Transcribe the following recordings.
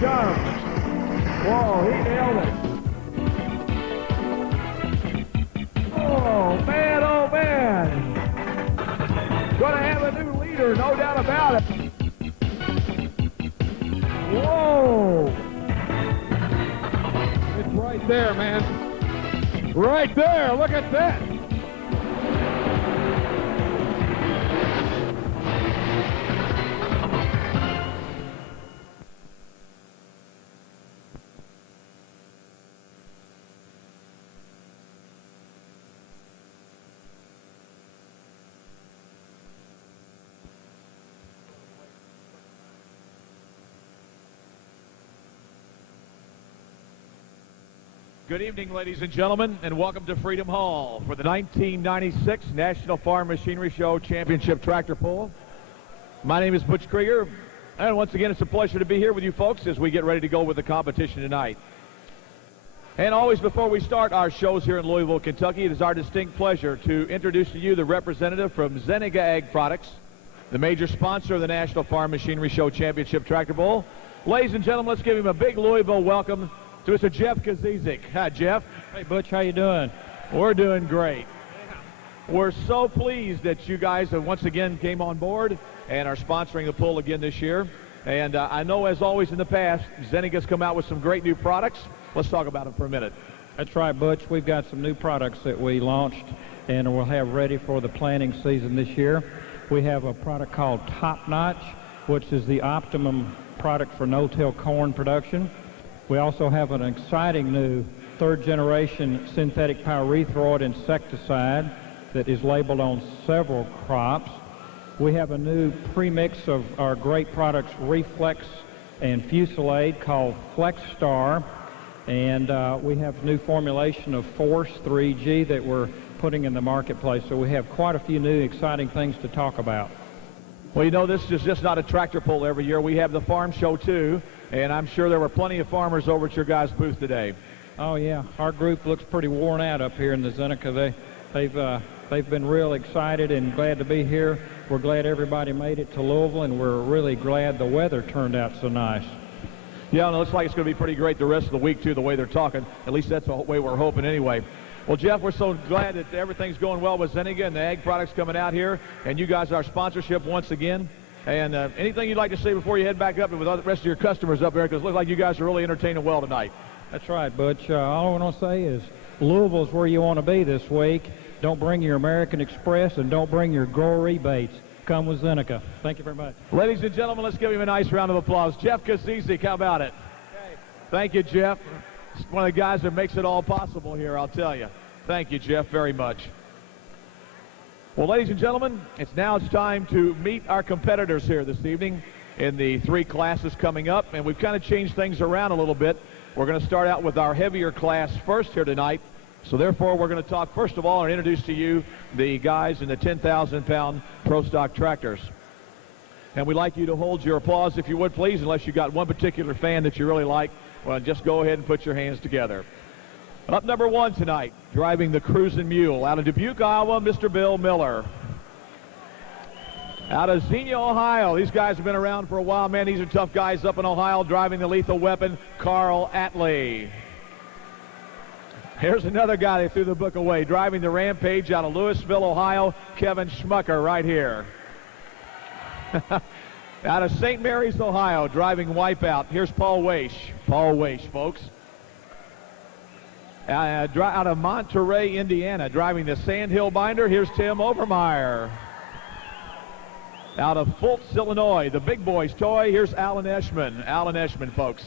comes. Whoa, he nailed it. Oh, man, oh, man. Gonna have a new leader, no doubt about it. Whoa. It's right there, man. Right there, look at that. Good evening, ladies and gentlemen, and welcome to Freedom Hall for the 1996 National Farm Machinery Show Championship Tractor Pull. My name is Butch Krieger, and once again, it's a pleasure to be here with you folks as we get ready to go with the competition tonight. And always before we start our shows here in Louisville, Kentucky, it is our distinct pleasure to introduce to you the representative from Zenica Ag Products, the major sponsor of the National Farm Machinery Show Championship Tractor Pull. Ladies and gentlemen, let's give him a big Louisville welcome to Mr. Jeff Kazizik. Hi, Jeff. Hey, Butch, how you doing? We're doing great. We're so pleased that you guys have once again came on board and are sponsoring the pull again this year. And I know, as always in the past, Zenica's come out with some great new products. Let's talk about them for a minute. That's right, Butch. We've got some new products that we launched and we'll have ready for the planting season this year. We have a product called Top Notch, which is the optimum product for no-till corn production. We also have an exciting new third-generation synthetic pyrethroid insecticide that is labeled on several crops. We have a new premix of our great products Reflex and Fusilade called Flex Star, and we have new formulation of Force 3G that we're putting in the marketplace. So we have quite a few new exciting things to talk about. Well, you know, this is just not a tractor pull every year. We have the farm show too. And I'm sure there were plenty of farmers over at your guys' booth today. Oh, yeah. Our group looks pretty worn out up here in the Zenica. They've been real excited and glad to be here. We're glad everybody made it to Louisville, and we're really glad the weather turned out so nice. Yeah, and it looks like it's going to be pretty great the rest of the week, too, the way they're talking. At least that's the way we're hoping anyway. Well, Jeff, we're so glad that everything's going well with Zenica and the ag products coming out here, and you guys are sponsorship once again. And anything you'd like to say before you head back up with the rest of your customers up there, because it looks like you guys are really entertaining well tonight. That's right, Butch. All I want to say is Louisville's where you want to be this week. Don't bring your American Express and don't bring your grower rebates. Come with Zenica. Thank you very much. Ladies and gentlemen, let's give him a nice round of applause. Jeff Kazizik, how about it? Okay. Thank you, Jeff. He's one of the guys that makes it all possible here, I'll tell you. Thank you, Jeff, very much. Well, ladies and gentlemen, it's time to meet our competitors here this evening in the three classes coming up, and we've kind of changed things around a little bit. We're going to start out with our heavier class first here tonight, so therefore we're going to talk first of all and introduce to you the guys in the 10,000-pound Pro Stock tractors. And we'd like you to hold your applause, if you would please, unless you've got one particular fan that you really like. Well, just go ahead and put your hands together. Up number one tonight, driving the Cruisin' Mule out of Dubuque, Iowa, Mr. Bill Miller. Out of Xenia, Ohio, these guys have been around for a while, man. These are tough guys up in Ohio, driving the Lethal Weapon, Carl Atley. Here's another guy they threw the book away, driving the Rampage out of Louisville, Ohio, Kevin Schmucker right here. Out of St. Mary's, Ohio, driving Wipeout, here's Paul Weish. Paul Weish, folks. Out of Monterey, Indiana, driving the Sandhill Binder, here's Tim Overmeyer. Out of Fultz, Illinois, the big boy's toy, here's Alan Eschman. Alan Eschman, folks.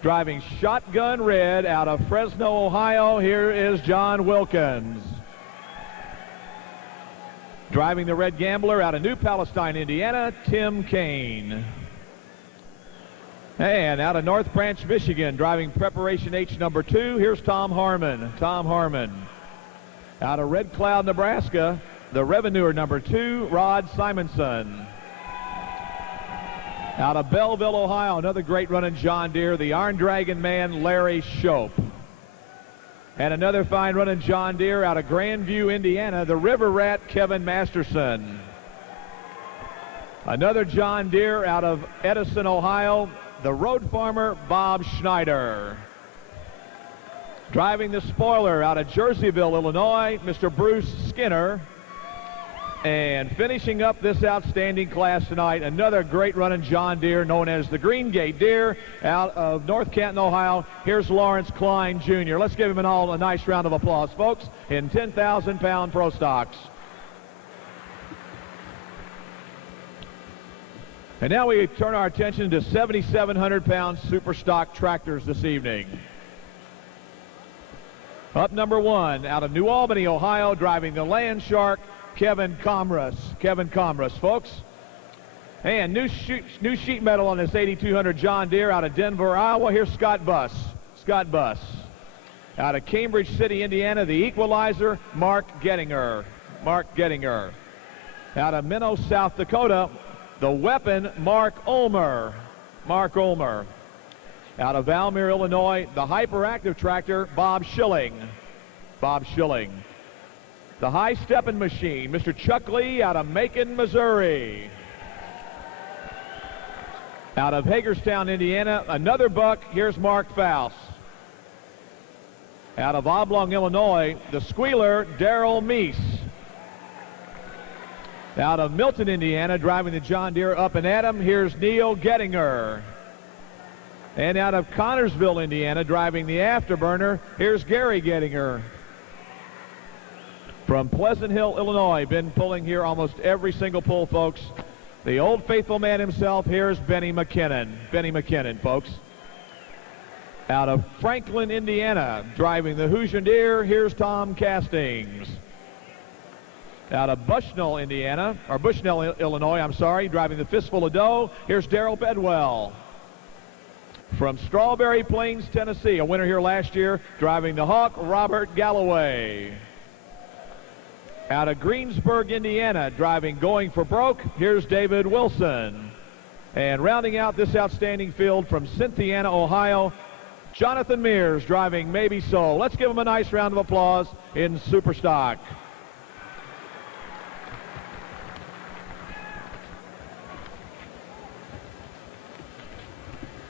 Driving Shotgun Red out of Fresno, Ohio, here is John Wilkins. Driving the Red Gambler out of New Palestine, Indiana, Tim Kane. And out of North Branch, Michigan, driving Preparation H number 2, here's Tom Harmon. Tom Harmon. Out of Red Cloud, Nebraska, the Revenuer number 2, Rod Simonson. Out of Belleville, Ohio, another great running John Deere, the Iron Dragon man, Larry Shope. And another fine running John Deere out of Grandview, Indiana, the River Rat, Kevin Masterson. Another John Deere out of Edison, Ohio, the road farmer, Bob Schneider. Driving the spoiler out of Jerseyville, Illinois, Mr. Bruce Skinner. And finishing up this outstanding class tonight, another great running John Deere known as the Green Gate Deere out of North Canton, Ohio. Here's Lawrence Klein Jr. Let's give him a nice round of applause, folks, in 10,000-pound pro stocks. And now we turn our attention to 7,700-pound super stock tractors this evening. Up number 1 out of New Albany, Ohio, driving the Land Shark, Kevin Comras. Kevin Comras, folks. And new sheet metal on this 8,200 John Deere out of Denver, Iowa. Here's Scott Buss. Scott Buss. Out of Cambridge City, Indiana, the Equalizer, Mark Gettinger. Mark Gettinger. Out of Minnow, South Dakota, the Weapon, Mark Ulmer. Mark Ulmer. Out of Valmere, Illinois, the Hyperactive tractor, Bob Schilling. Bob Schilling. The High Stepping Machine, Mr. Chuck Lee out of Macon, Missouri. Out of Hagerstown, Indiana, another buck. Here's Mark Faust. Out of Oblong, Illinois, the Squealer, Darrell Meese. Out of Milton, Indiana, driving the John Deere Up and Atom, here's Neil Gettinger. And out of Connorsville, Indiana, driving the Afterburner, here's Gary Gettinger. From Pleasant Hill, Illinois, been pulling here almost every single pull, folks. The old faithful man himself, here's Benny McKinnon. Benny McKinnon, folks. Out of Franklin, Indiana, driving the Hoosier Deere, here's Tom Castings. Out of Bushnell, Indiana, or Bushnell, Illinois, I'm sorry, driving the Fistful of Dough, here's Darrell Bedwell. From Strawberry Plains, Tennessee, a winner here last year, driving the Hawk, Robert Galloway. Out of Greensburg, Indiana, driving Going for Broke, here's David Wilson. And rounding out this outstanding field from Cynthiana, Ohio, Jonathan Mears driving Maybe So. Let's give him a nice round of applause in super stock.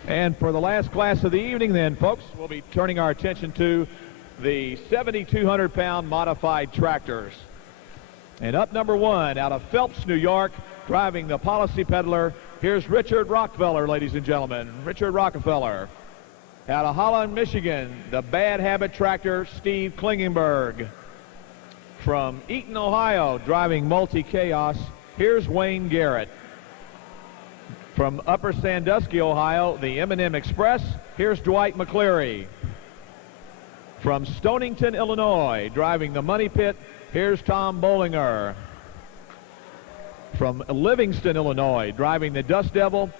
And for the last class of the evening then, folks, we'll be turning our attention to the 7,200-pound modified tractors. And up number 1 out of Phelps, New York, driving the Policy Peddler, here's Richard Rockefeller, ladies and gentlemen. Richard Rockefeller. Out of Holland, Michigan, the Bad Habit tractor, Steve Klingenberg. From Eaton, Ohio, driving Multi-Chaos, here's Wayne Garrett. From Upper Sandusky, Ohio, the M&M Express, here's Dwight McCleary. From Stonington, Illinois, driving the Money Pit, here's Tom Bollinger. From Livingston, Illinois, driving the Dust Devil,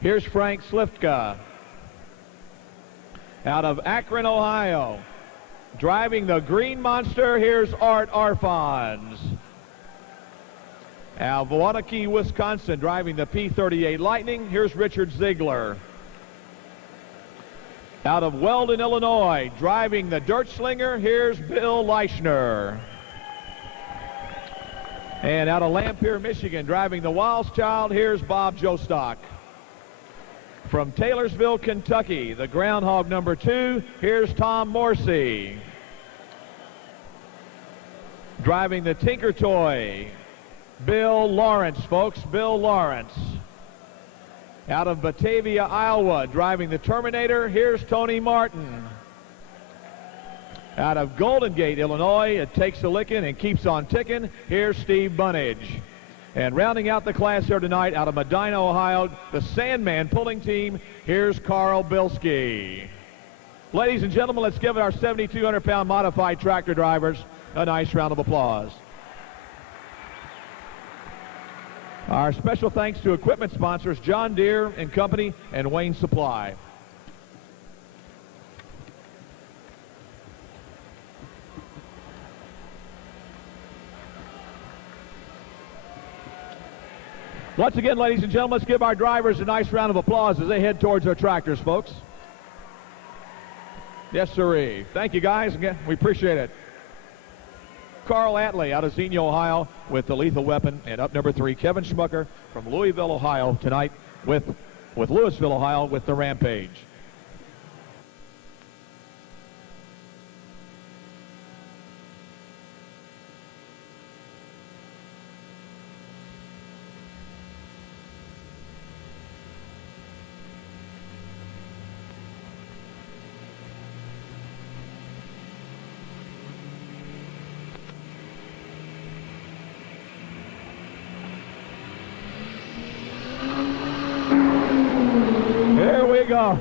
here's Frank Slifka. Out of Akron, Ohio, driving the Green Monster, here's Art Arfons. Out of Waunakee, Wisconsin, driving the P-38 Lightning, here's Richard Ziegler. Out of Weldon, Illinois, driving the Dirt Slinger, here's Bill Leichner. And out of Lampere, Michigan, driving the Wiles Child, here's Bob Jostock. From Taylorsville, Kentucky, the Groundhog number 2, here's Tom Morsey. Driving the Tinker Toy, Bill Lawrence, folks, Bill Lawrence. Out of Batavia, Iowa, driving the Terminator, here's Tony Martin. Out of Golden Gate, Illinois, it takes a licking and keeps on ticking, here's Steve Bunnage. And rounding out the class here tonight, out of Medina, Ohio, the Sandman pulling team, here's Carl Bilski. Ladies and gentlemen, let's give our 7,200-pound modified tractor drivers a nice round of applause. Our special thanks to equipment sponsors John Deere and Company and Wayne Supply. Once again, ladies and gentlemen, let's give our drivers a nice round of applause as they head towards their tractors, folks. Yes, sirree. Thank you, guys. Again, we appreciate it. Carl Atley out of Xenia, Ohio with the Lethal Weapon. And up number 3, Kevin Schmucker from Louisville, Ohio tonight with with Louisville, Ohio, with the Rampage. Here we go.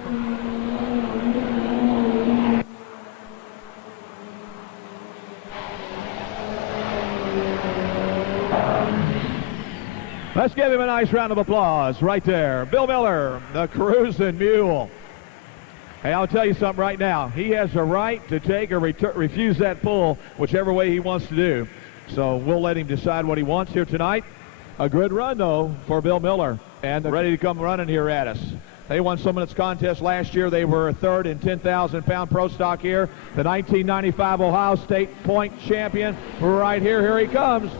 Let's give him a nice round of applause right there. Bill Miller, the Cruisin' Mule. Hey, I'll tell you something right now. He has a right to take or refuse that pull, whichever way he wants to do. So we'll let him decide what he wants here tonight. A good run, though, for Bill Miller. And they're ready to come running here at us. They won some of its contests last year. They were third in 10,000-pound pro stock here. The 1995 Ohio State point champion right here. Here he comes.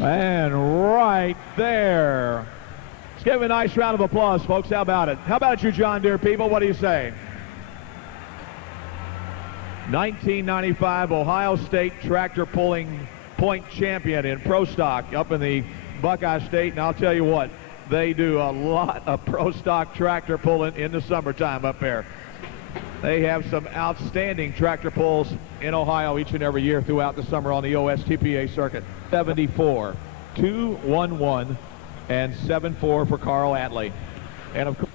And right there. Let's give him a nice round of applause, folks. How about it? How about you, John Deere people? What do you say? 1995 Ohio State tractor pulling point champion in pro stock up in the Buckeye State. And I'll tell you what, they do a lot of pro stock tractor pulling in the summertime up there. They have some outstanding tractor pulls in Ohio each and every year throughout the summer on the OSTPA circuit. 74, 211, and 74 for Carl Atlee. And of course,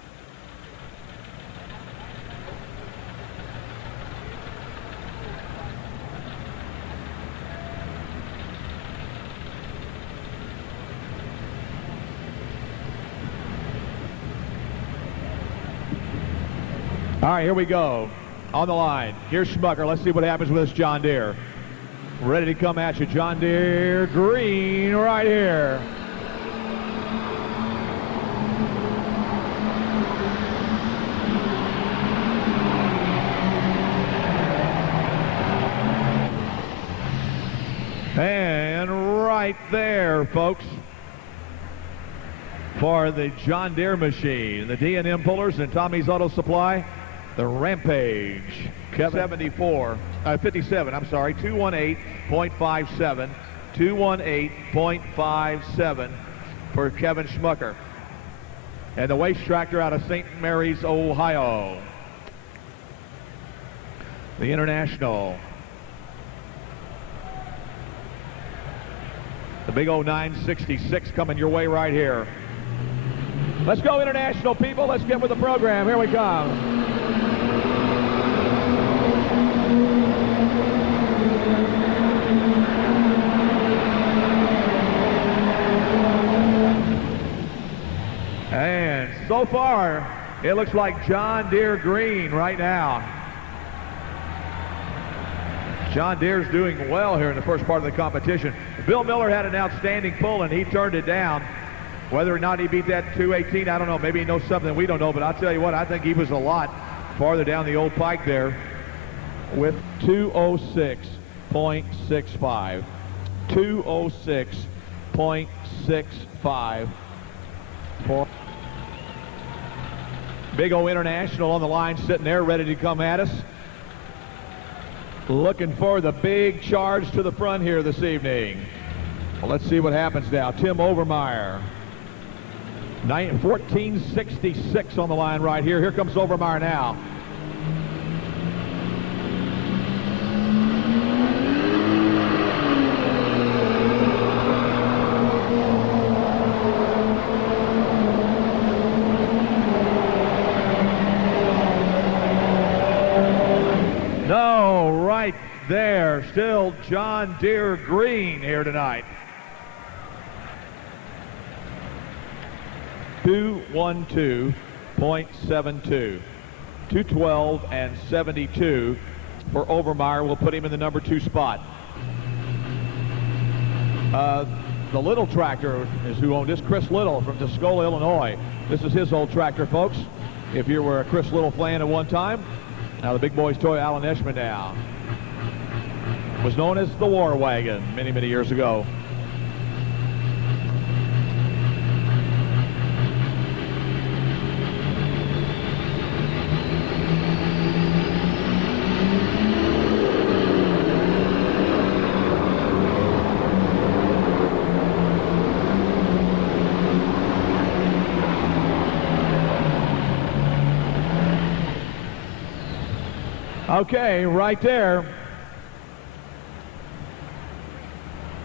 all right, here we go. On the line, here's Schmucker. Let's see what happens with this John Deere. Ready to come at you, John Deere green right here. And right there, folks, for the John Deere machine, the D&M pullers and Tommy's Auto Supply, the Rampage. 57, I'm sorry, 218.57, 218.57 for Kevin Schmucker. And the waste tractor out of St. Mary's, Ohio. The International. The big 0966 coming your way right here. Let's go, International people. Let's get with the program. Here we come. And so far, it looks like John Deere green right now. John Deere's doing well here in the first part of the competition. Bill Miller had an outstanding pull, and he turned it down. Whether or not he beat that 218, I don't know. Maybe he knows something we don't know, but I'll tell you what, I think he was a lot farther down the old pike there with 206.65. 206.65 for Big O International on the line, sitting there ready to come at us. Looking for the big charge to the front here this evening. Well, let's see what happens now. Tim Overmeyer. 1466 on the line right here. Here comes Overmeyer now. No, right there. Still John Deere green here tonight. 212.72. 212 and 72 for Overmeyer will put him in the number 2 spot. The Little tractor is who owned this, Chris Little from Tuscola, Illinois. This is his old tractor, folks. If you were a Chris Little fan at one time. Now the big boy's toy, Alan Eschman now. Was known as the War Wagon many, many years ago. Okay, right there.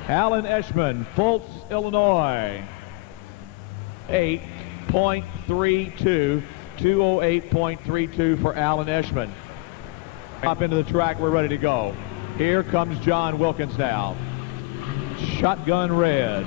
Alan Eschman, Fultz, Illinois. 8.32, 208.32 for Alan Eschman. Up into the track, we're ready to go. Here comes John Wilkins now. Shotgun red.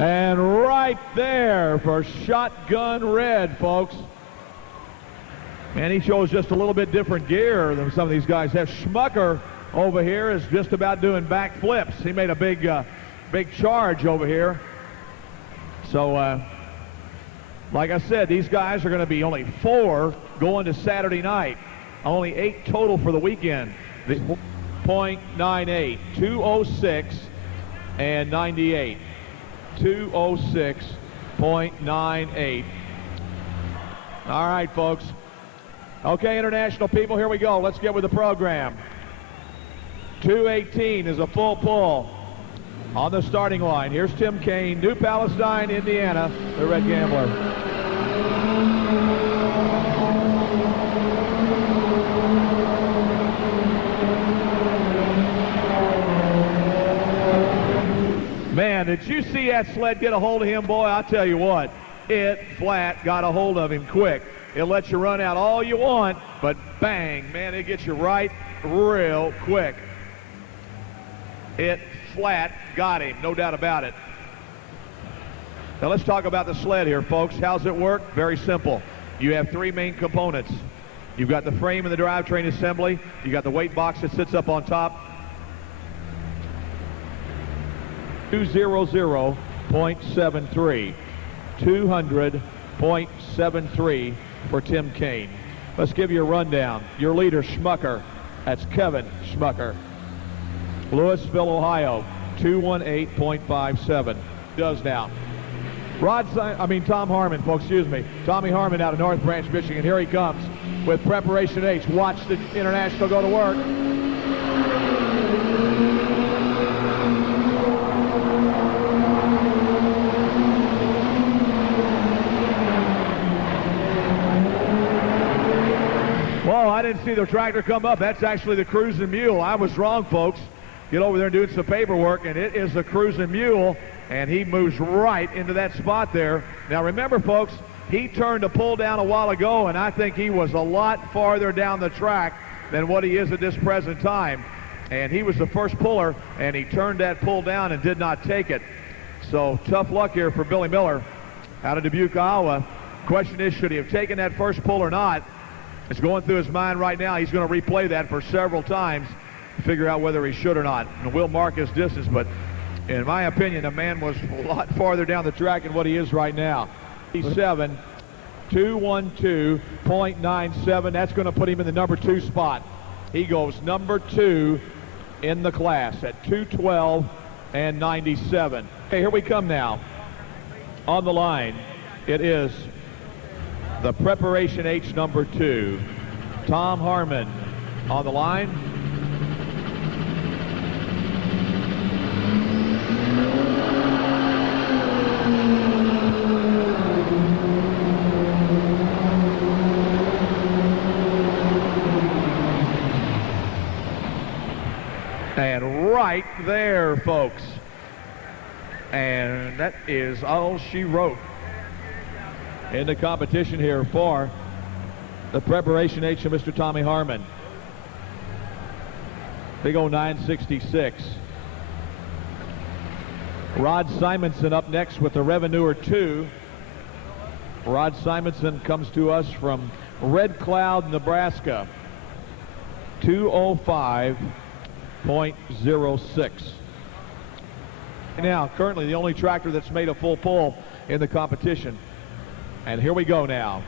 And right there for Shotgun Red, folks. And he shows just a little bit different gear than some of these guys have. Schmucker over here is just about doing back flips. He made a big charge over here. So, like I said, these guys are going to be only 4 going to Saturday night. Only 8 total for the weekend. 0.98, 206 and 98. 206.98. All right, folks. Okay, international people, here we go. Let's get with the program. 218 is a full pull on the starting line. Here's Tim Kaine, New Palestine, Indiana, the Red Gambler. Man, did you see that sled get a hold of him, boy? I'll tell you what, it flat got a hold of him quick. It lets you run out all you want, but bang, man, it gets you right real quick. It flat got him, no doubt about it. Now let's talk about the sled here, folks. How's it work? Very simple. You have 3 main components. You've got the frame and the drivetrain assembly. You got the weight box that sits up on top. 200.73, 200.73 for Tim Kaine. Let's give you a rundown. Your leader, Schmucker, that's Kevin Schmucker. Louisville, Ohio, 218.57. Does now. Tom Harmon, folks, excuse me. Tommy Harmon out of North Branch, Michigan. Here he comes with Preparation H. Watch the International go to work. Whoa, I didn't see the tractor come up. That's actually the Cruising Mule. I was wrong, folks. Get over there and do some paperwork, and it is the Cruising Mule, and he moves right into that spot there. Now, remember, folks, he turned a pull down a while ago, and I think he was a lot farther down the track than what he is at this present time. And he was the first puller, and he turned that pull down and did not take it. So, tough luck here for Billy Miller out of Dubuque, Iowa. Question is, should he have taken that first pull or not? It's going through his mind right now. He's going to replay that for several times to figure out whether he should or not. And we'll mark his distance, but in my opinion, the man was a lot farther down the track than what he is right now. He's 212.97. That's going to put him in the number 2 spot. He goes number 2 in the class at 212 and 97. Okay, here we come now. On the line, it is the Preparation H number 2. Tom Harmon on the line. And right there, folks. And that is all she wrote in the competition here for the Preparation H of Mr. Tommy Harmon. Big old 966. Rod Simonson up next with the Revenuer 2. Rod Simonson comes to us from Red Cloud, Nebraska. 205 25.06. Now, currently the only tractor that's made a full pull in the competition. And here we go now.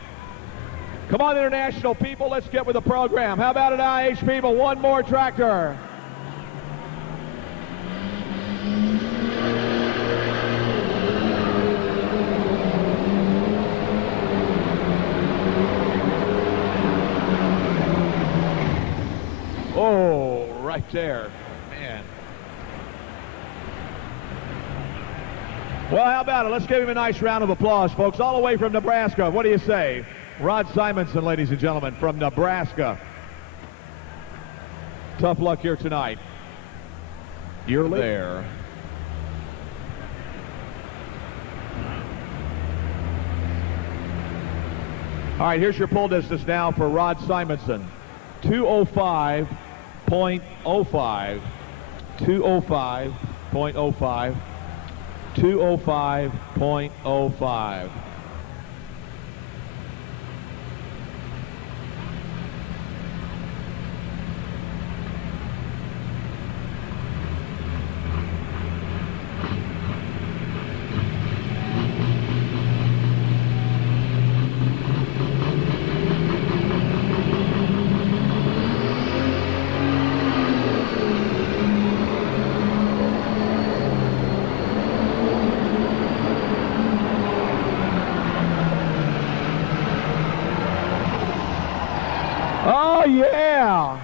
Come on, international people, let's get with the program. How about it, IH people? One more tractor. Oh, right there, man. Well, how about it? Let's give him a nice round of applause, folks, all the way from Nebraska. What do you say? Rod Simonson, ladies and gentlemen, from Nebraska. Tough luck here tonight. You're there. All right, here's your pull distance now for Rod Simonson. 205.05. 205.05. 205.05. Oh, yeah.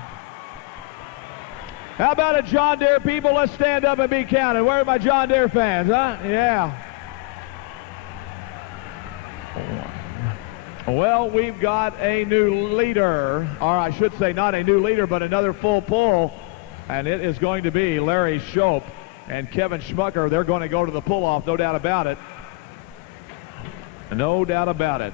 How about it, John Deere people? Let's stand up and be counted. Where are my John Deere fans, huh? Yeah. Well, we've got a new leader, or I should say not a new leader, but another full pull, and it is going to be Larry Shope and Kevin Schmucker. They're going to go to the pull-off, no doubt about it. No doubt about it.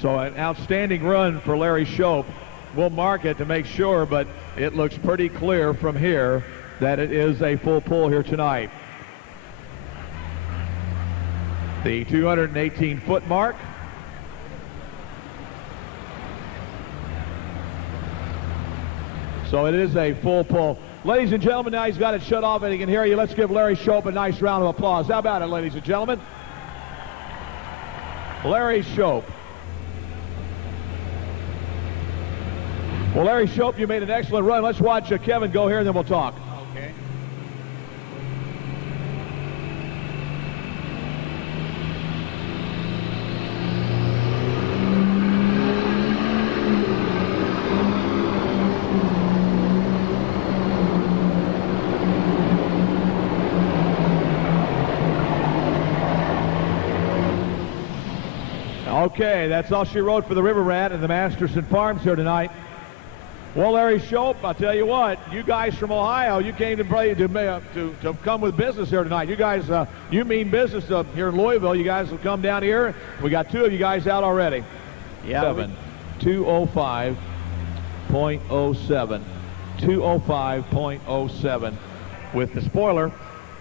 So an outstanding run for Larry Shope. We'll mark it to make sure, but it looks pretty clear from here that it is a full pull here tonight. The 218-foot mark. So it is a full pull. Ladies and gentlemen, now he's got it shut off and he can hear you. Let's give Larry Shope a nice round of applause. How about it, ladies and gentlemen? Larry Shope. Well, Larry Shope, you made an excellent run. Let's watch Kevin go here, and then we'll talk. Okay. Okay, that's all she wrote for the River Rat and the Masterson Farms here tonight. Well, Larry Shope, I'll tell you what, you guys from Ohio, you came to play to come with business here tonight. You guys, you mean business here in Louisville. You guys have come down here. We got two of you guys out already. Yeah. 205.07. 205.07 with the spoiler.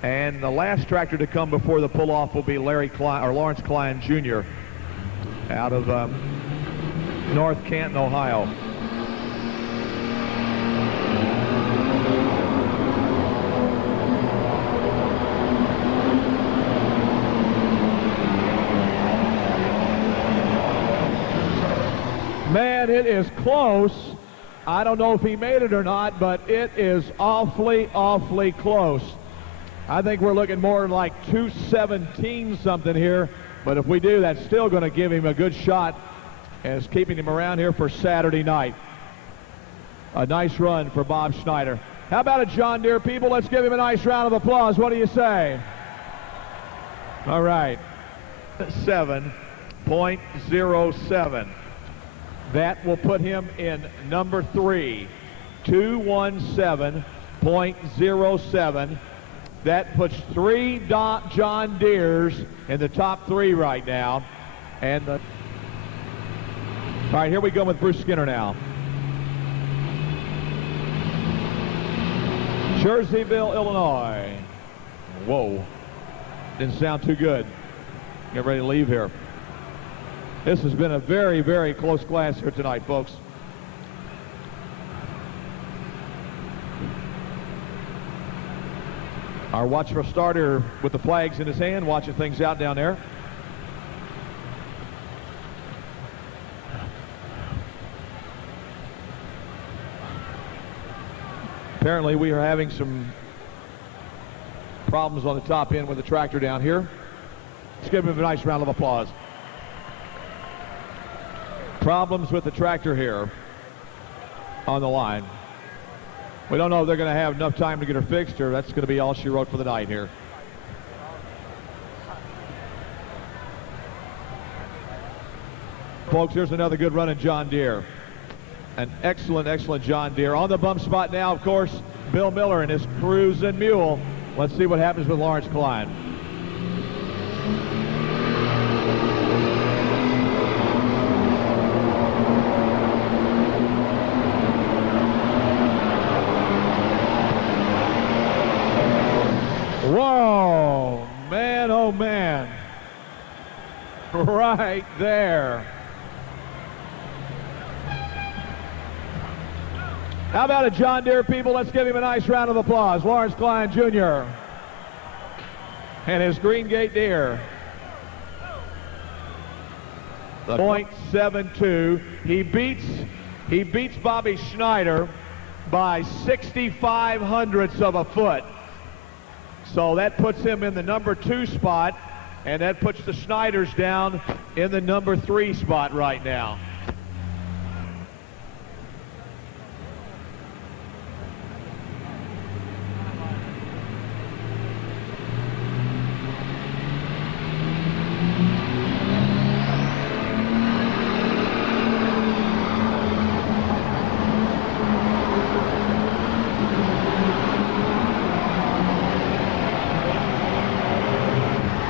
And the last tractor to come before the pull-off will be Lawrence Klein Jr. out of North Canton, Ohio. Man, it is close. I don't know if he made it or not, but it is awfully, awfully close. I think we're looking more like 217 something here, but if we do, that's still going to give him a good shot and it's keeping him around here for Saturday night. A nice run for Bob Schneider. How about it, John Deere people? Let's give him a nice round of applause. What do you say? All right. 7.07. That will put him in number 3, 217.07. That puts 3 John Deeres in the top 3 right now. And all right, here we go with Bruce Skinner now. Jerseyville, Illinois. Whoa, didn't sound too good. Get ready to leave here. This has been a very, very close class here tonight, folks. Our watch for starter with the flags in his hand, watching things out down there. Apparently we are having some problems on the top end with the tractor down here. Let's give him a nice round of applause. Problems with the tractor here on the line. We don't know if they're going to have enough time to get her fixed, or that's going to be all she wrote for the night here. Folks, here's another good run in John Deere. An excellent, excellent John Deere. On the bump spot now, of course, Bill Miller and his cruising mule. Let's see what happens with Lawrence Klein. Whoa, man, oh man. Right there. How about it, John Deere people? Let's give him a nice round of applause. Lawrence Klein Jr. and his Green Gate Deere. The .72. He beats Bobby Schneider by 65 hundredths of a foot. So that puts him in the number 2 spot, and that puts the Schneiders down in the number 3 spot right now.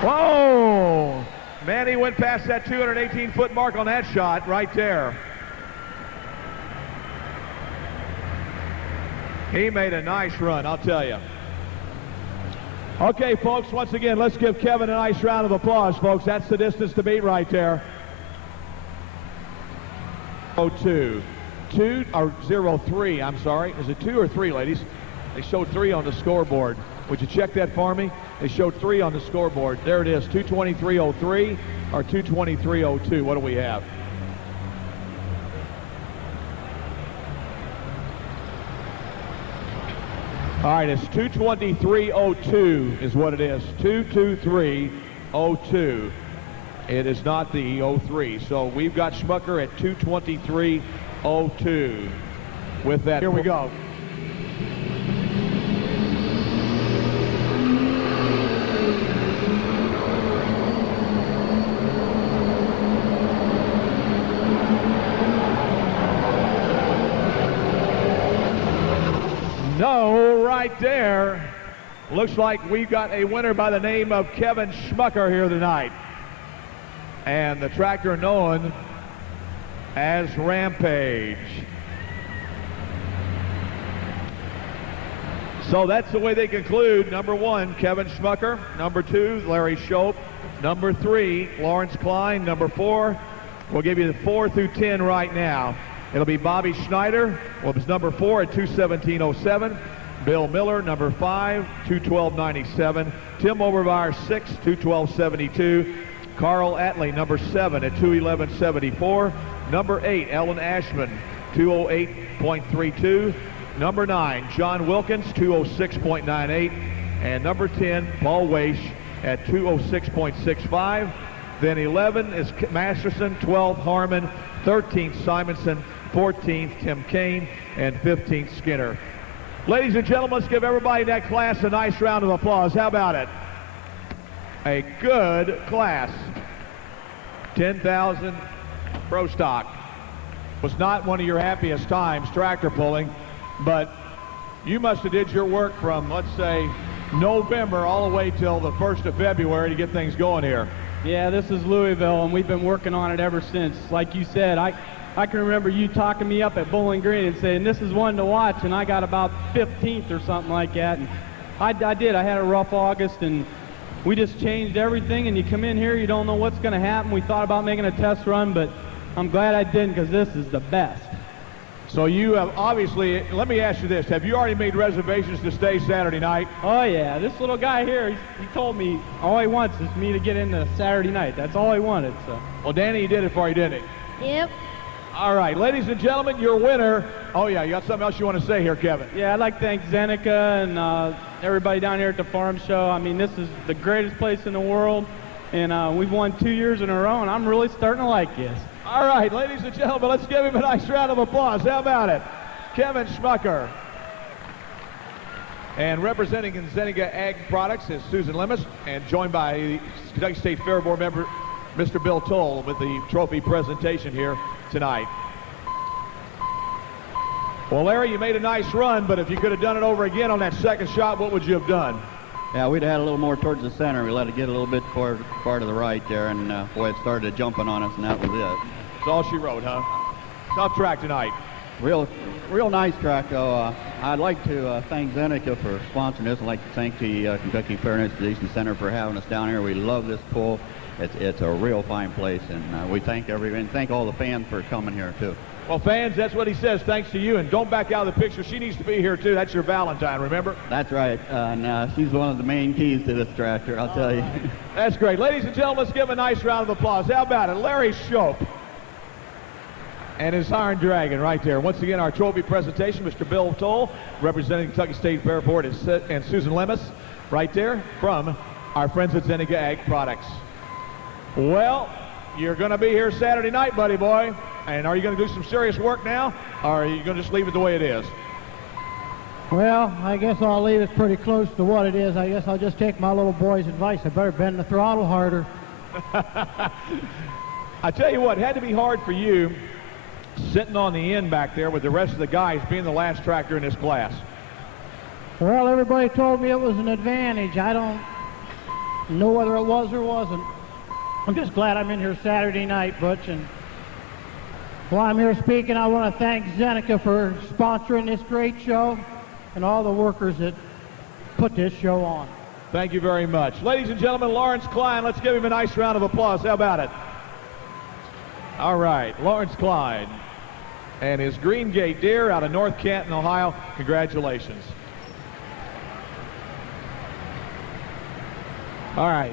Whoa! Man, he went past that 218-foot mark on that shot right there. He made a nice run, I'll tell you. Okay, folks, once again, let's give Kevin a nice round of applause, folks. That's the distance to beat right there. 02. 03, I'm sorry. Is it 2 or 3, ladies? They showed 3 on the scoreboard. Would you check that for me? They showed 3 on the scoreboard. There it is, 223.03 or 223.02. What do we have? All right, it's 223.02 is what it is. 223.02. It is not the 03. So we've got Schmucker at 223.02 with that. Here we go. No, right there. Looks like we've got a winner by the name of Kevin Schmucker here tonight. And the tractor known as Rampage. So that's the way they conclude. Number 1, Kevin Schmucker. Number 2, Larry Shope. Number 3, Lawrence Klein. Number 4, we'll give you the 4 through 10 right now. It'll be Bobby Schneider, was number 4 at 217.07. Bill Miller, number 5, 212.97. Tim Overmeyer, 6, 212.72. Carl Atley, number 7 at 211.74. Number 8, Ellen Ashman, 208.32. Number 9, John Wilkins, 206.98. And number 10, Paul Weish at 206.65. Then 11 is Masterson, 12 Harmon, 13th Simonson, 14th Tim Kane, and 15th Skinner. Ladies and gentlemen, let's give everybody in that class a nice round of applause. How about it? A good class. 10,000 pro stock. Was not one of your happiest times tractor pulling, but you must have did your work from, let's say, November all the way till the 1st of February to get things going here. Yeah, this is Louisville, and we've been working on it ever since. Like you said, I can remember you talking me up at Bowling Green and saying, this is one to watch, and I got about 15th or something like that. And I did. I had a rough August, and we just changed everything, and you come in here, you don't know what's going to happen. We thought about making a test run, but I'm glad I didn't, because this is the best. So you have obviously, let me ask you this, have you already made reservations to stay Saturday night? Oh yeah, this little guy here, he told me all he wants is me to get into Saturday night. That's all he wanted, so. Well, Danny, he did it for you, didn't he? Yep. All right, ladies and gentlemen, your winner. Oh yeah, you got something else you want to say here, Kevin? Yeah, I'd like to thank Zeneca and everybody down here at the farm show. I mean, this is the greatest place in the world, and we've won 2 years in a row, and I'm really starting to like this. All right, ladies and gentlemen, let's give him a nice round of applause. How about it? Kevin Schmucker. And representing Zeneca Ag Products is Susan Lemus, and joined by the Kentucky State Fair Board member, Mr. Bill Toll, with the trophy presentation here tonight. Well, Larry, you made a nice run, but if you could have done it over again on that second shot, what would you have done? Yeah, we'd have had a little more towards the center. We let it get a little bit far to the right there, and boy, it started jumping on us, and that was it. That's all she wrote, huh? Tough track tonight. Real nice track, though. I'd like to thank Zeneca for sponsoring this. I'd like to thank the Kentucky Fair and Exposition Center for having us down here. We love this pull. It's a real fine place, and we thank everyone. Thank all the fans for coming here too. Well, fans, that's what he says. Thanks to you, and don't back out of the picture. She needs to be here too. That's your Valentine, remember? That's right, and she's one of the main keys to this tractor, I'll tell you. That's great. Ladies and gentlemen, let's give him a nice round of applause. How about it? Larry Shope and his Iron Dragon right there. Once again, our trophy presentation, Mr. Bill Toll, representing Kentucky State Fair Board, and Susan Lemus right there from our friends at Zeneca Ag Products. Well, you're going to be here Saturday night, buddy boy. And are you going to do some serious work now, or are you going to just leave it the way it is? Well, I guess I'll leave it pretty close to what it is. I guess I'll just take my little boy's advice. I better bend the throttle harder. I tell you what, it had to be hard for you sitting on the end back there with the rest of the guys being the last tractor in this class. Well, everybody told me it was an advantage. I don't know whether it was or wasn't. I'm just glad I'm in here Saturday night, Butch, and while I'm here speaking, I want to thank Zeneca for sponsoring this great show and all the workers that put this show on. Thank you very much. Ladies and gentlemen, Lawrence Klein, let's give him a nice round of applause. How about it? All right, Lawrence Klein and his Green Gate deer out of North Canton, Ohio. Congratulations. All right.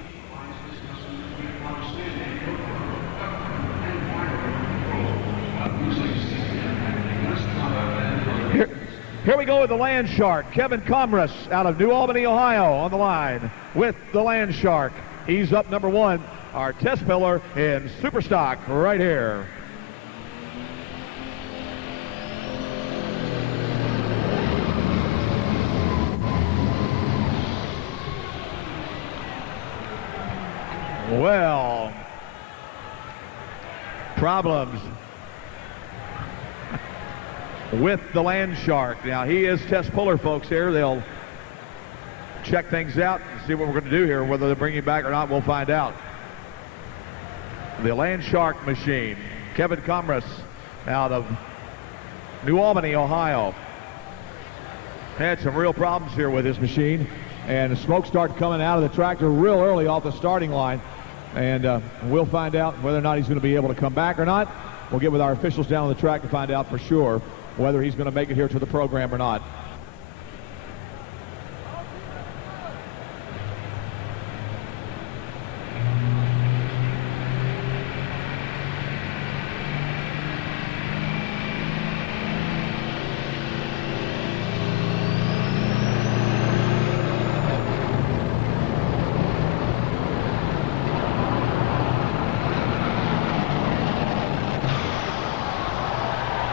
Here we go with the Land Shark. Kevin Comress out of New Albany, Ohio on the line with the Land Shark. He's up number one. Our test pillar in super stock right here. Well, problems with the Land Shark. Now, he is test puller, folks, here. They'll check things out and see what we're going to do here. Whether they bring him back or not, we'll find out. The Land Shark machine. Kevin Comress out of New Albany, Ohio. Had some real problems here with this machine. And the smoke started coming out of the tractor real early off the starting line. And we'll find out whether or not he's going to be able to come back or not. We'll get with our officials down on the track to find out for sure whether he's going to make it here to the program or not.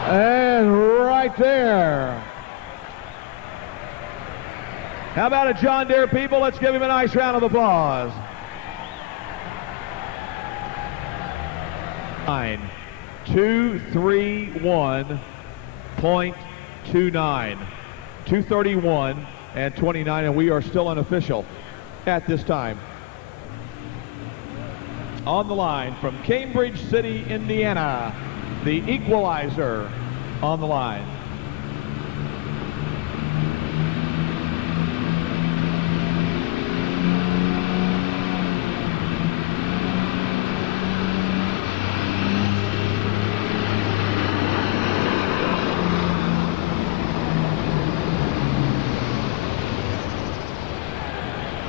And right there. How about it, John Deere people? Let's give him a nice round of applause. 231.29. 231 and 29, and we are still unofficial at this time. On the line from Cambridge City, Indiana, the Equalizer on the line.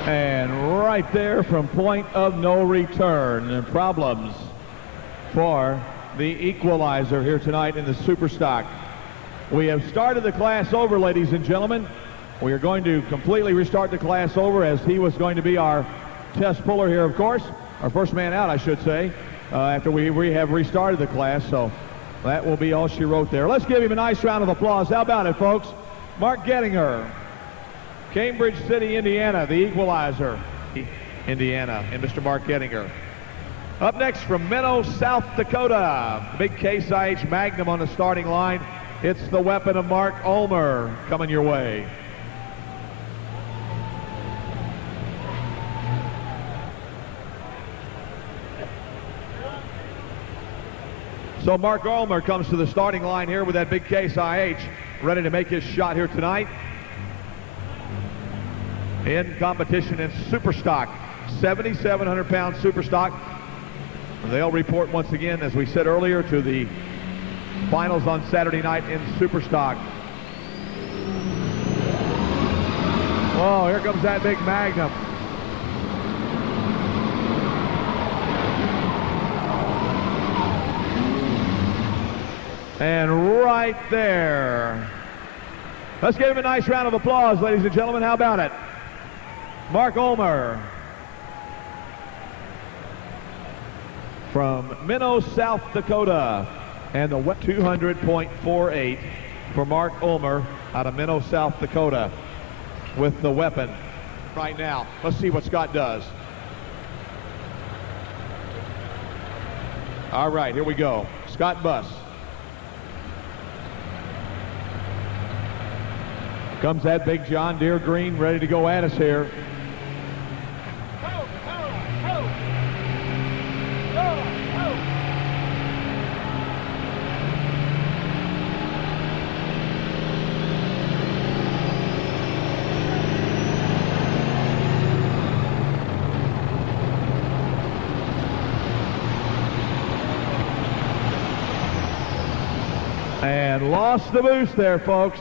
And right there from point of no return, and problems for the equalizer here tonight in the super stock. We have started the class over, ladies and gentlemen. We are going to completely restart the class over, as he was going to be our test puller here, of course. Our first man out, I should say, after we have restarted the class. So that will be all she wrote there. Let's give him a nice round of applause. How about it, folks? Mark Gettinger, Cambridge City, Indiana, the equalizer. Indiana, and Mr. Mark Gettinger. Up next from Minnow, South Dakota, big Case IH Magnum on the starting line. It's the weapon of Mark Ulmer coming your way. So Mark Ulmer comes to the starting line here with that big Case IH, ready to make his shot here tonight. In competition in super stock, 7,700 pound super stock. They'll report once again, as we said earlier, to the finals on Saturday night in super stock. Whoa, here comes that big Magnum. And right there. Let's give him a nice round of applause, ladies and gentlemen. How about it? Mark Ulmer from Minnow, South Dakota, and the 200.48 for Mark Ulmer out of Minnow, South Dakota with the weapon right now. Let's see what Scott does. All right, here we go. Scott Buss. Comes that big John Deere green ready to go at us here. And lost the boost there, folks.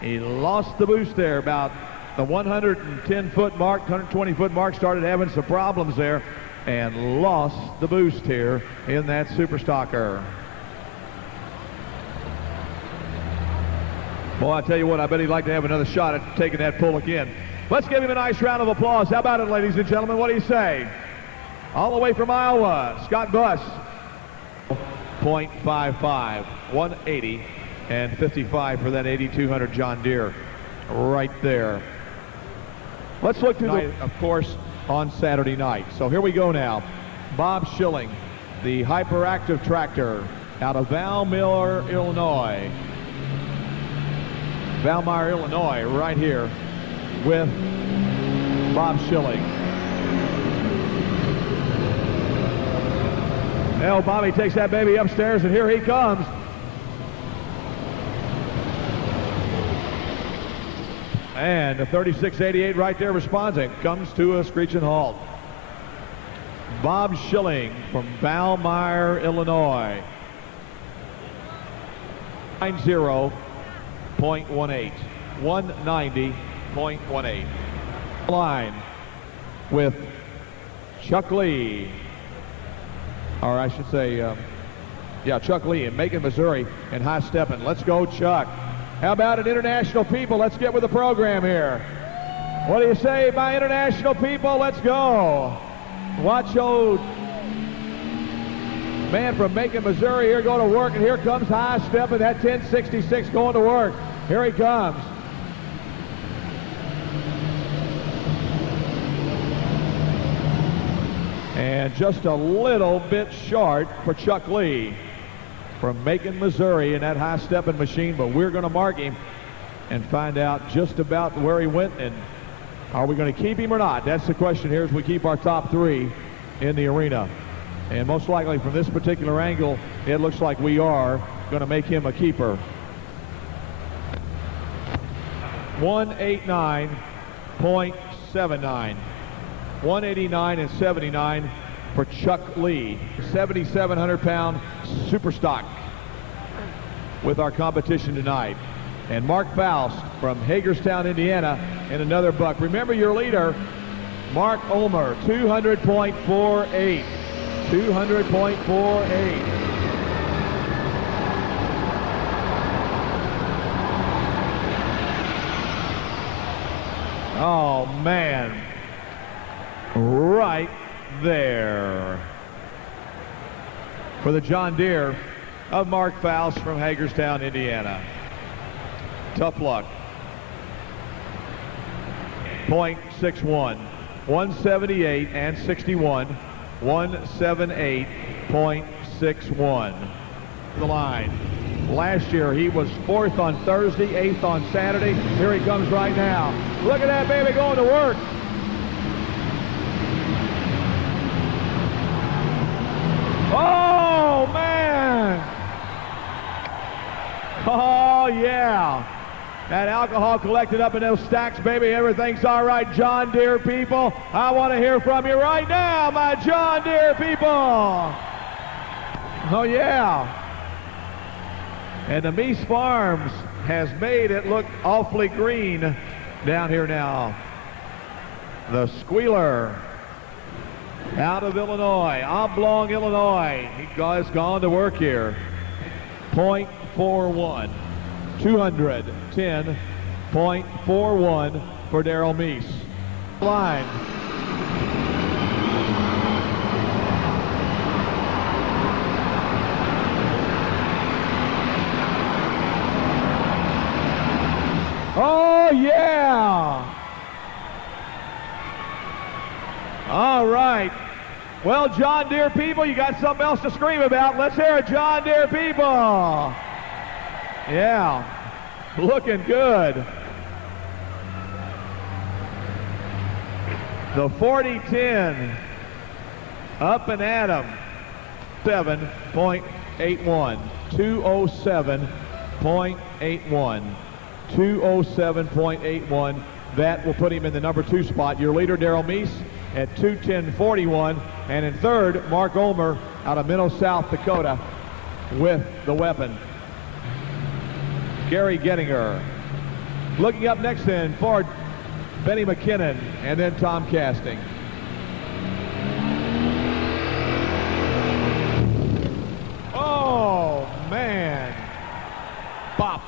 He lost the boost there about the 110-foot mark, 120-foot mark, started having some problems there and lost the boost here in that super stocker. Boy, I tell you what, I bet he'd like to have another shot at taking that pull again. Let's give him a nice round of applause. How about it, ladies and gentlemen? What do you say? All the way from Iowa, Scott Buss. 0.55, 180 and 55 for that 8200 John Deere right there. Let's look to the, of course, on Saturday night. So here we go now. Bob Schilling, the hyperactive tractor out of Valmeyer, Illinois. Valmeyer, Illinois, right here with Bob Schilling. Well, Bobby takes that baby upstairs, and here he comes. And the 3688 right there responding, comes to a screeching halt. Bob Schilling from Valmeyer, Illinois. 90.18, 190.18. Line with Chuck Lee. Or I should say, Chuck Lee in Macon, Missouri, and high stepping. Let's go, Chuck. How about it, international people? Let's get with the program here. What do you say, my international people? Let's go. Watch old man from Macon, Missouri here go to work, and here comes high stepping that 1066 going to work. Here he comes. And just a little bit short for Chuck Lee from Macon, Missouri in that high stepping machine, but we're going to mark him and find out just about where he went, and are we going to keep him or not? That's the question here as we keep our top three in the arena. And most likely from this particular angle, it looks like we are going to make him a keeper. 189.79. 189 and 79 for Chuck Lee. 7,700 pound super stock with our competition tonight. And Mark Faust from Hagerstown, Indiana, in another buck. Remember, your leader Mark Ulmer, 200.48. 200.48. Oh, man. Right there. For the John Deere of Mark Faust from Hagerstown, Indiana. Tough luck. .61. 178 and 61. 178.61. The line. Last year he was 4th on Thursday, 8th on Saturday. Here he comes right now. Look at that baby going to work. Oh, man. Oh, yeah. That alcohol collected up in those stacks, baby. Everything's all right, John Deere people. I want to hear from you right now, my John Deere people. Oh, yeah. And the Meese Farms has made it look awfully green down here now. The Squealer out of Illinois, Oblong, Illinois. He has gone to work here. .41. 210.41 for Darrell Meese. Line. Oh, yeah. All right. Well, John Deere people, you got something else to scream about. Let's hear it, John Deere people. Yeah, looking good. The 40-10 up and at 'em. 7.81. 207.81. 207.81. That will put him in the number 2 spot. Your leader, Darrell Meese, at 210.41. And in third, Mark Ulmer out of Minnow, South Dakota with the weapon. Gary Gettinger. Looking up next then for Benny McKinnon and then Tom Casting. Oh, man. Bop.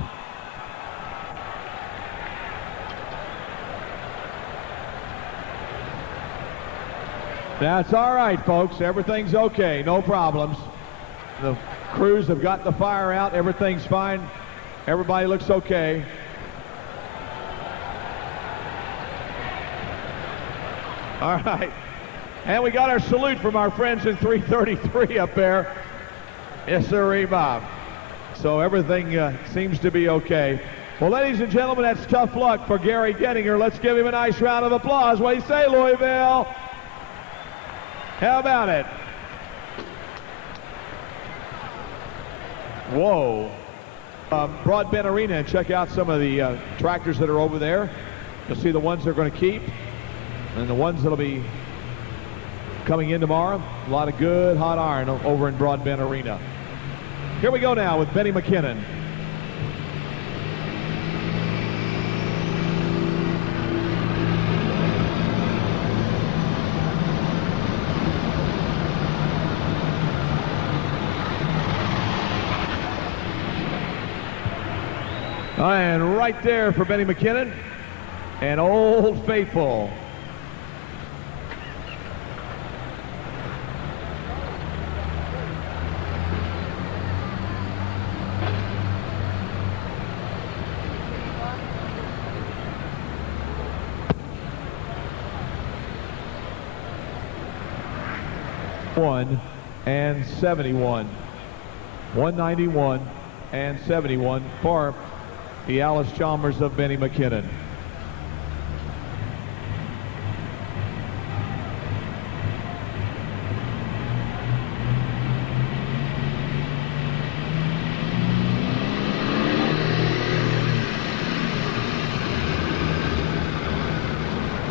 That's all right, folks. Everything's okay. No problems. The crews have got the fire out. Everything's fine. Everybody looks okay. All right. And we got our salute from our friends in 333 up there. Yes, sir, Bob. So everything seems to be okay. Well, ladies and gentlemen, that's tough luck for Gary Gettinger. Let's give him a nice round of applause. What do you say, Louisville? How about it? Whoa. Broadbent Arena and check out some of the tractors that are over there. You'll see the ones they're going to keep and the ones that'll be coming in tomorrow. A lot of good hot iron over in Broadbent Arena. Here we go now with Benny McKinnon. And right there for Benny McKinnon, and Old Faithful. And 71. 191 and 71 for the Alice Chalmers of Benny McKinnon.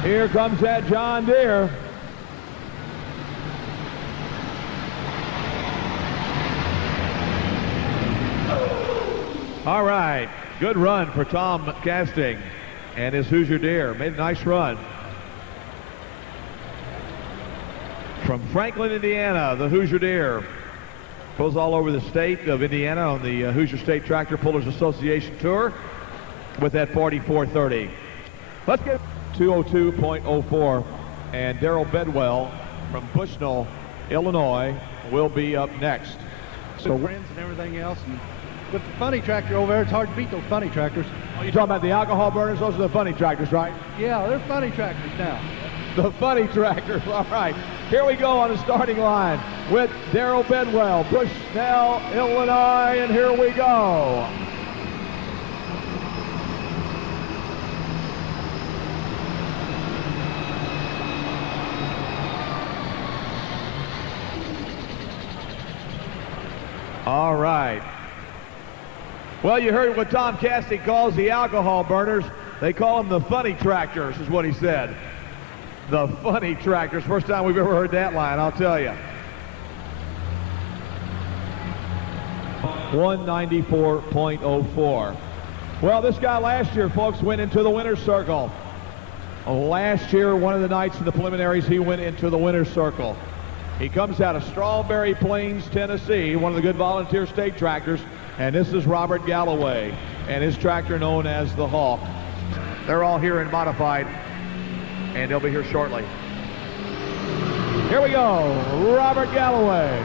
Here comes that John Deere. All right, good run for Tom Casting and his Hoosier Deere. Made a nice run. From Franklin, Indiana, the Hoosier Deer goes all over the state of Indiana on the Hoosier State Tractor Pullers Association Tour with that 4430. Let's get 202.04, and Darrell Bedwell from Bushnell, Illinois, will be up next. So friends and everything else, and with the funny tractor over there, it's hard to beat those funny tractors. Oh, you're talking about the alcohol burners? Those are the funny tractors, right? Yeah, they're funny tractors now. The funny tractors. All right. Here we go on the starting line with Darrell Bedwell, Bushnell, Illinois, and here we go. All right. Well, you heard what Tom Cassidy calls the alcohol burners. They call them the funny tractors, is what he said. The funny tractors. First time we've ever heard that line, I'll tell you. 194.04. Well, this guy last year, folks, went into the winner's circle. Last year, one of the nights in the preliminaries, he went into the winner's circle. He comes out of Strawberry Plains, Tennessee, one of the good volunteer state tractors, and this is Robert Galloway and his tractor known as the Hawk. They're all here in modified, and they'll be here shortly. Here we go, Robert Galloway.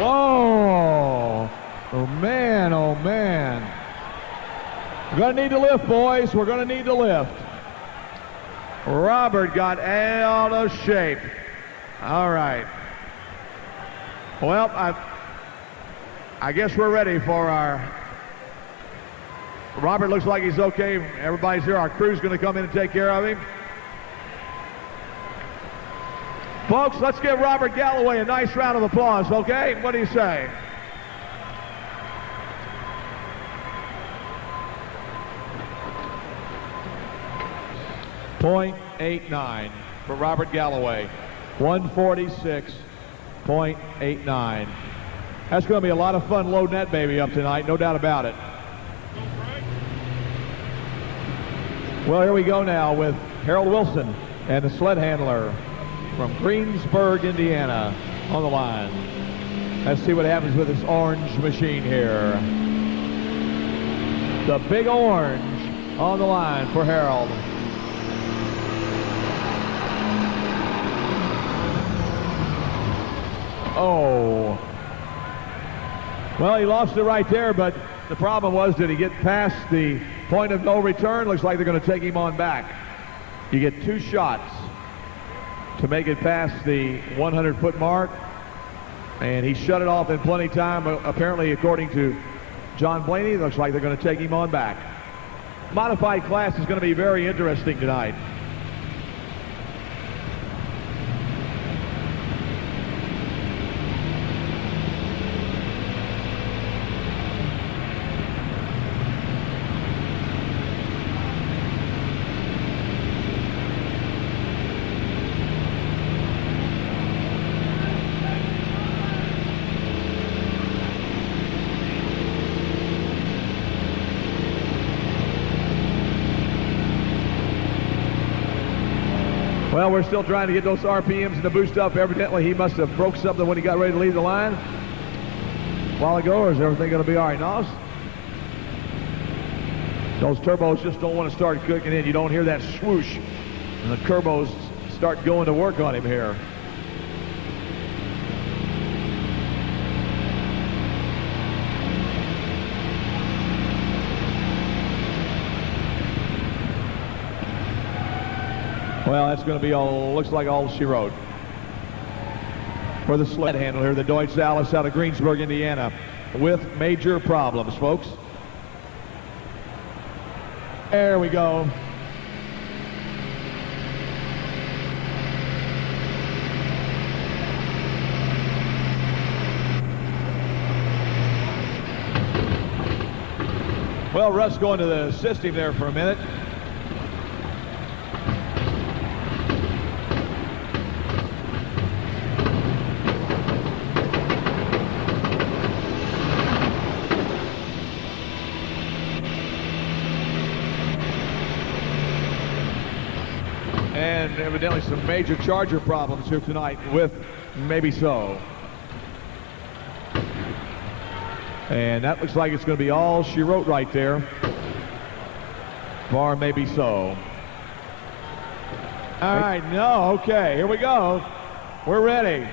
Whoa, oh man, oh man. We're going to need to lift, boys. We're going to need to lift. Robert got out of shape. All right. Well, I guess we're ready for our... Robert looks like he's okay. Everybody's here. Our crew's going to come in and take care of him. Folks, let's give Robert Galloway a nice round of applause, okay? What do you say? .89 for Robert Galloway. 146.89. That's going to be a lot of fun loading that baby up tonight, no doubt about it. Well, here we go now with Harold Wilson and the sled handler from Greensburg, Indiana, on the line. Let's see what happens with this orange machine here. The big orange on the line for Harold. Oh. Well, he lost it right there, but the problem was, did he get past the point of no return? Looks like they're going to take him on back. You get 2 shots to make it past the 100-foot mark, and he shut it off in plenty of time. Apparently, according to John Blaney, it looks like they're going to take him on back. Modified class is going to be very interesting tonight. Well, we're still trying to get those RPMs to boost up. Evidently, he must have broke something when he got ready to leave the line a while ago, or is everything going to be all right? No, those turbos just don't want to start cooking in. You don't hear that swoosh, and the turbos start going to work on him here. Well, that's going to be all, looks like all she wrote. For the sled handler, the Deutsch Alice out of Greensburg, Indiana, with major problems, folks. There we go. Well, Russ going to assist him there for a minute. And evidently some major charger problems here tonight with Maybe So. And that looks like it's going to be all she wrote right there. For Maybe So. All right, no, okay, here we go. We're ready.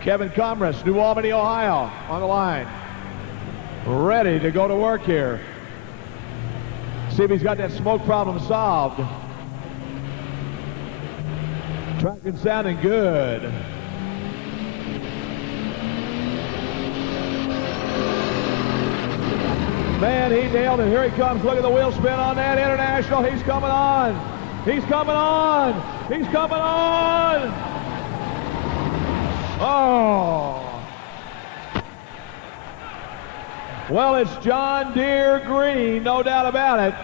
Kevin Comress, New Albany, Ohio, on the line. Ready to go to work here. See if he's got that smoke problem solved. Tracking sounding good. Man, he nailed it. Here he comes. Look at the wheel spin on that International. He's coming on. He's coming on. He's coming on. Oh. Well, it's John Deere green, no doubt about it.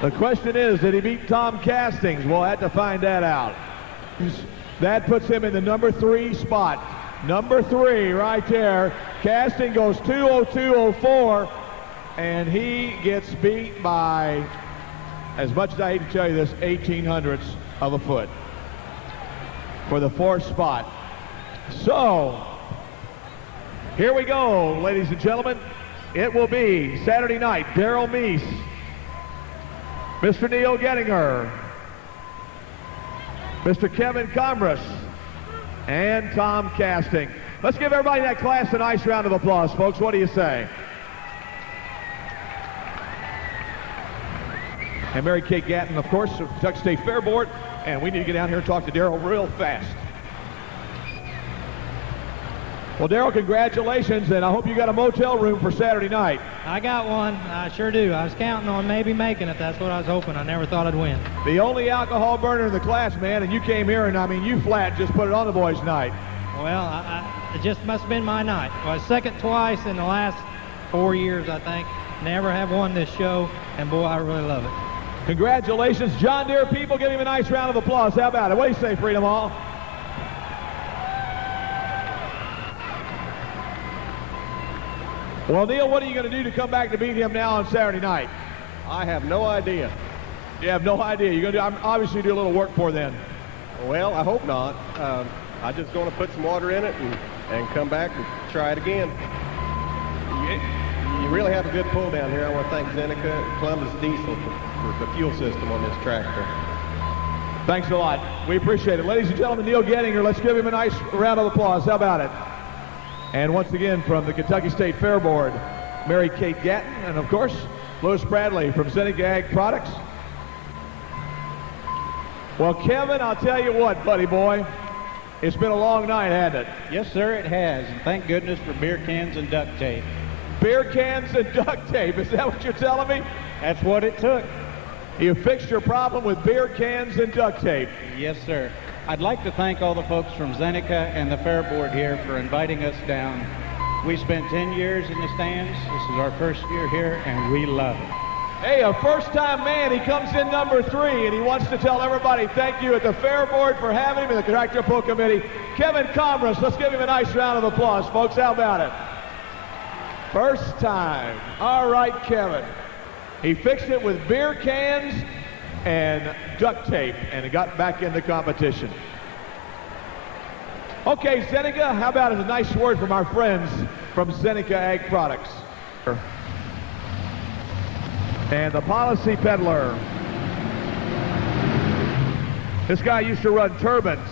The question is, did he beat Tom Castings? We'll have to find that out. That puts him in the number 3 spot. Number 3 right there. Casting goes 2:02:04, and he gets beat by, as much as I hate to tell you this, 1/1800ths of a foot for the 4th spot. So, here we go, ladies and gentlemen. It will be Saturday night, Darrell Meese, Mr. Neil Gettinger, Mr. Kevin Comress, and Tom Casting. Let's give everybody in that class a nice round of applause, folks. What do you say? And Mary Kate Gatton, of course, of Kentucky State Fair Board, and we need to get down here and talk to Darrell real fast. Well, Darrell, congratulations, and I hope you got a motel room for Saturday night. I got one. I sure do. I was counting on maybe making it. That's what I was hoping. I never thought I'd win. The only alcohol burner in the class, man, and you came here, and I mean, you flat just put it on the boys' night. Well, it just must have been my night. I was second twice in the last 4 years, I think. Never have won this show, and boy, I really love it. Congratulations, John Deere people. Give him a nice round of applause. How about it? What do you say, Freedom Hall? Well, Neil, what are you going to do to come back to beat him now on Saturday night? I have no idea. You have no idea. You're going to obviously do a little work for then. Well, I hope not. I'm just going to put some water in it and come back and try it again. You really have a good pull down here. I want to thank Zeneca and Columbus Diesel for the fuel system on this tractor. Thanks a lot. We appreciate it. Ladies and gentlemen, Neil Gettinger, let's give him a nice round of applause. How about it? And once again, from the Kentucky State Fair Board, Mary Kate Gatton, and of course, Louis Bradley from Zeneca Ag Products. Well, Kevin, I'll tell you what, buddy boy, it's been a long night, hasn't it? Yes, sir, it has. And thank goodness for beer cans and duct tape. Beer cans and duct tape, is that what you're telling me? That's what it took. You fixed your problem with beer cans and duct tape. Yes, sir. I'd like to thank all the folks from Zeneca and the Fair Board here for inviting us down. We spent 10 years in the stands. This is our first year here, and we love it. Hey, a first-time man. He comes in number 3, and he wants to tell everybody thank you at the Fair Board for having him and the Tractor Pull Committee. Kevin Comress, let's give him a nice round of applause, folks. How about it? First time. All right, Kevin. He fixed it with beer cans and duct tape, and it got back in the competition. Okay, Zeneca, how about a nice word from our friends from Zeneca Ag Products? And the Policy Peddler. This guy used to run turbines.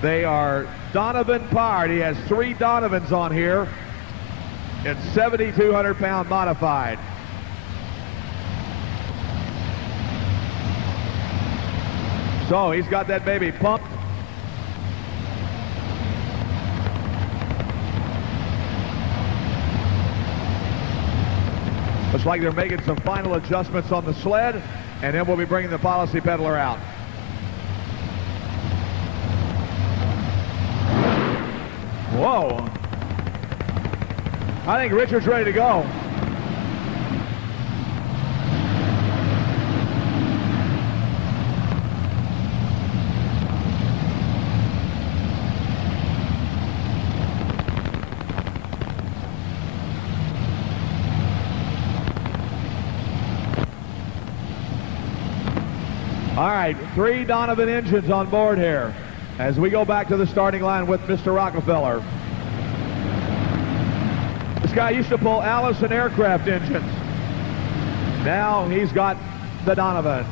They are Donovan powered. He has 3 Donovans on here. It's 7,200-pound modified. So he's got that baby pumped. Looks like they're making some final adjustments on the sled, and then we'll be bringing the Policy Peddler out. Whoa. I think Richard's ready to go. All right, 3 Donovan engines on board here as we go back to the starting line with Mr. Rockefeller. This guy used to pull Allison aircraft engines. Now he's got the Donovans.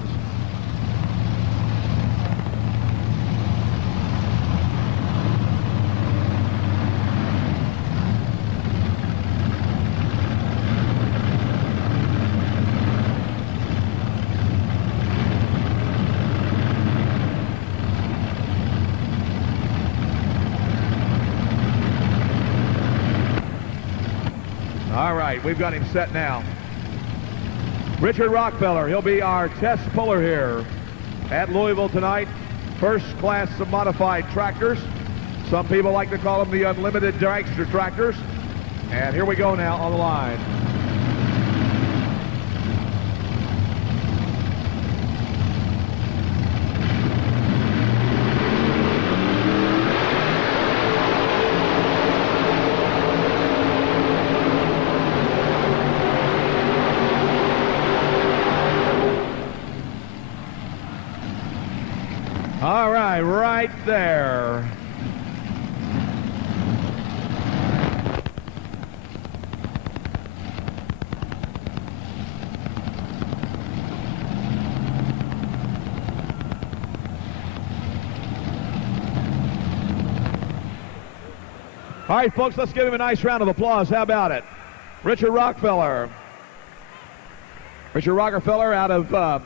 All right, we've got him set now. Richard Rockefeller, he'll be our test puller here at Louisville tonight. First class of modified tractors. Some people like to call them the unlimited dragster tractors. And here we go now on the line. All right, right there. All right, folks, let's give him a nice round of applause. How about it? Richard Rockefeller. Richard Rockefeller out of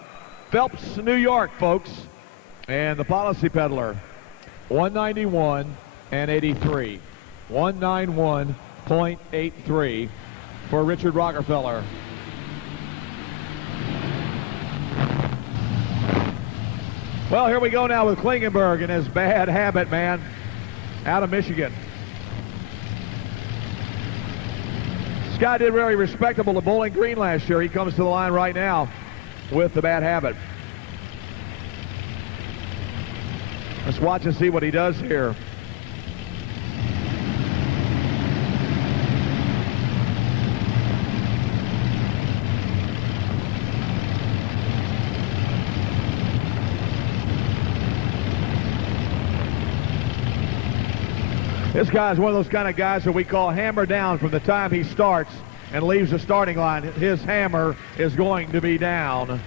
Phelps, New York, folks. And the policy peddler, 191 and 83. 191.83 for Richard Rockefeller. Well, here we go now with Klingenberg and his bad habit, man, out of Michigan. This guy did very respectable at Bowling Green last year. He comes to the line right now with the bad habit. Let's watch and see what he does here. This guy is one of those kind of guys that we call hammer down. From the time he starts and leaves the starting line, his hammer is going to be down.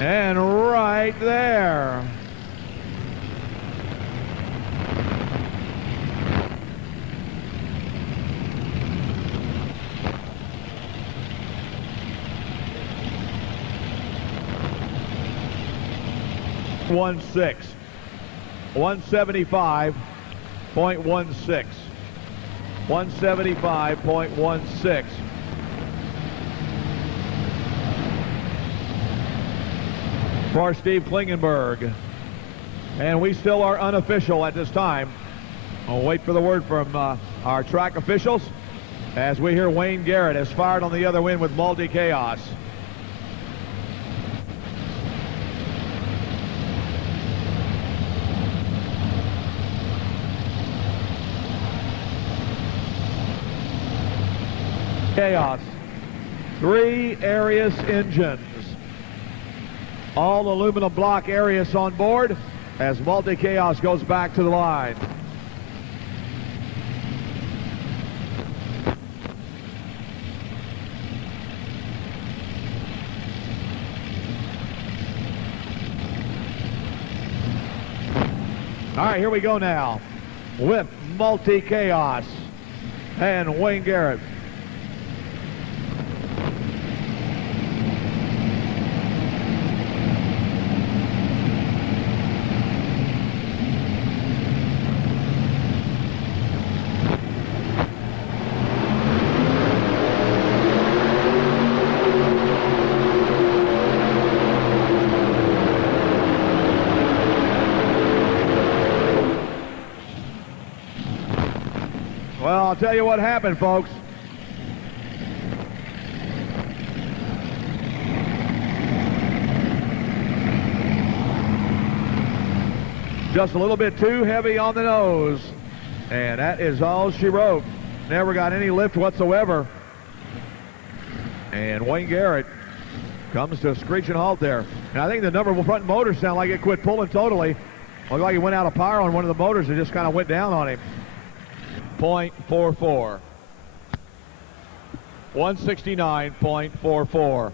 And right there. .16. 175.16. 175.16. For Steve Klingenberg. And we still are unofficial at this time. We'll wait for the word from our track officials as we hear Wayne Garrett has fired on the other wing with multi-chaos. Chaos. 3 Arius engines. All aluminum block Arius on board as multi-chaos goes back to the line. All right, here we go now with multi-chaos and Wayne Garrett. Well, I'll tell you what happened, folks. Just a little bit too heavy on the nose. And that is all she wrote. Never got any lift whatsoever. And Wayne Garrett comes to a screeching halt there. And I think the number front motor sound like it quit pulling totally. Looked like he went out of power on one of the motors and just kind of went down on him. .44. 169.44.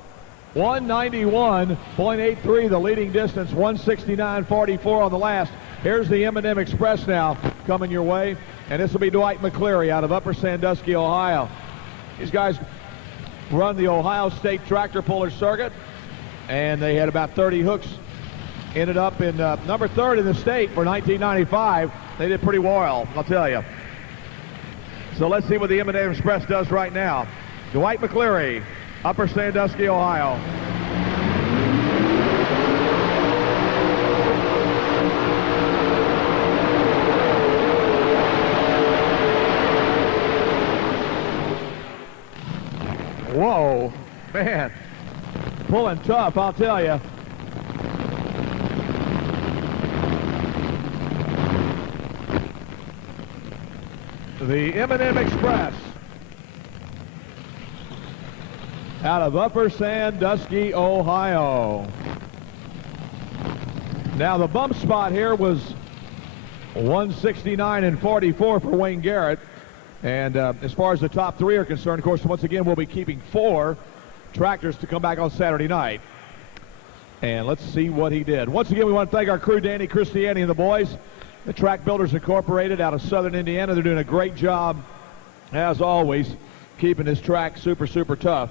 191.83 the leading distance. 169.44 on the last. Here's the M&M Express now coming your way. And this will be Dwight McCleary out of Upper Sandusky, Ohio. These guys run the Ohio State Tractor Puller Circuit. And they had about 30 hooks. Ended up in number 3rd in the state for 1995. They did pretty well, I'll tell you. So let's see what the M&M Express does right now. Dwight McCleary, Upper Sandusky, Ohio. Whoa, man, pulling tough, I'll tell you. The M&M Express out of Upper Sandusky, Ohio. Now the bump spot here was 169.44 for Wayne Garrett. And as far as the top 3 are concerned, of course, once again, we'll be keeping 4 tractors to come back on Saturday night. And let's see what he did. Once again, we want to thank our crew, Danny Christiani and the boys. The Track Builders Incorporated out of Southern Indiana. They're doing a great job, as always, keeping this track super, super tough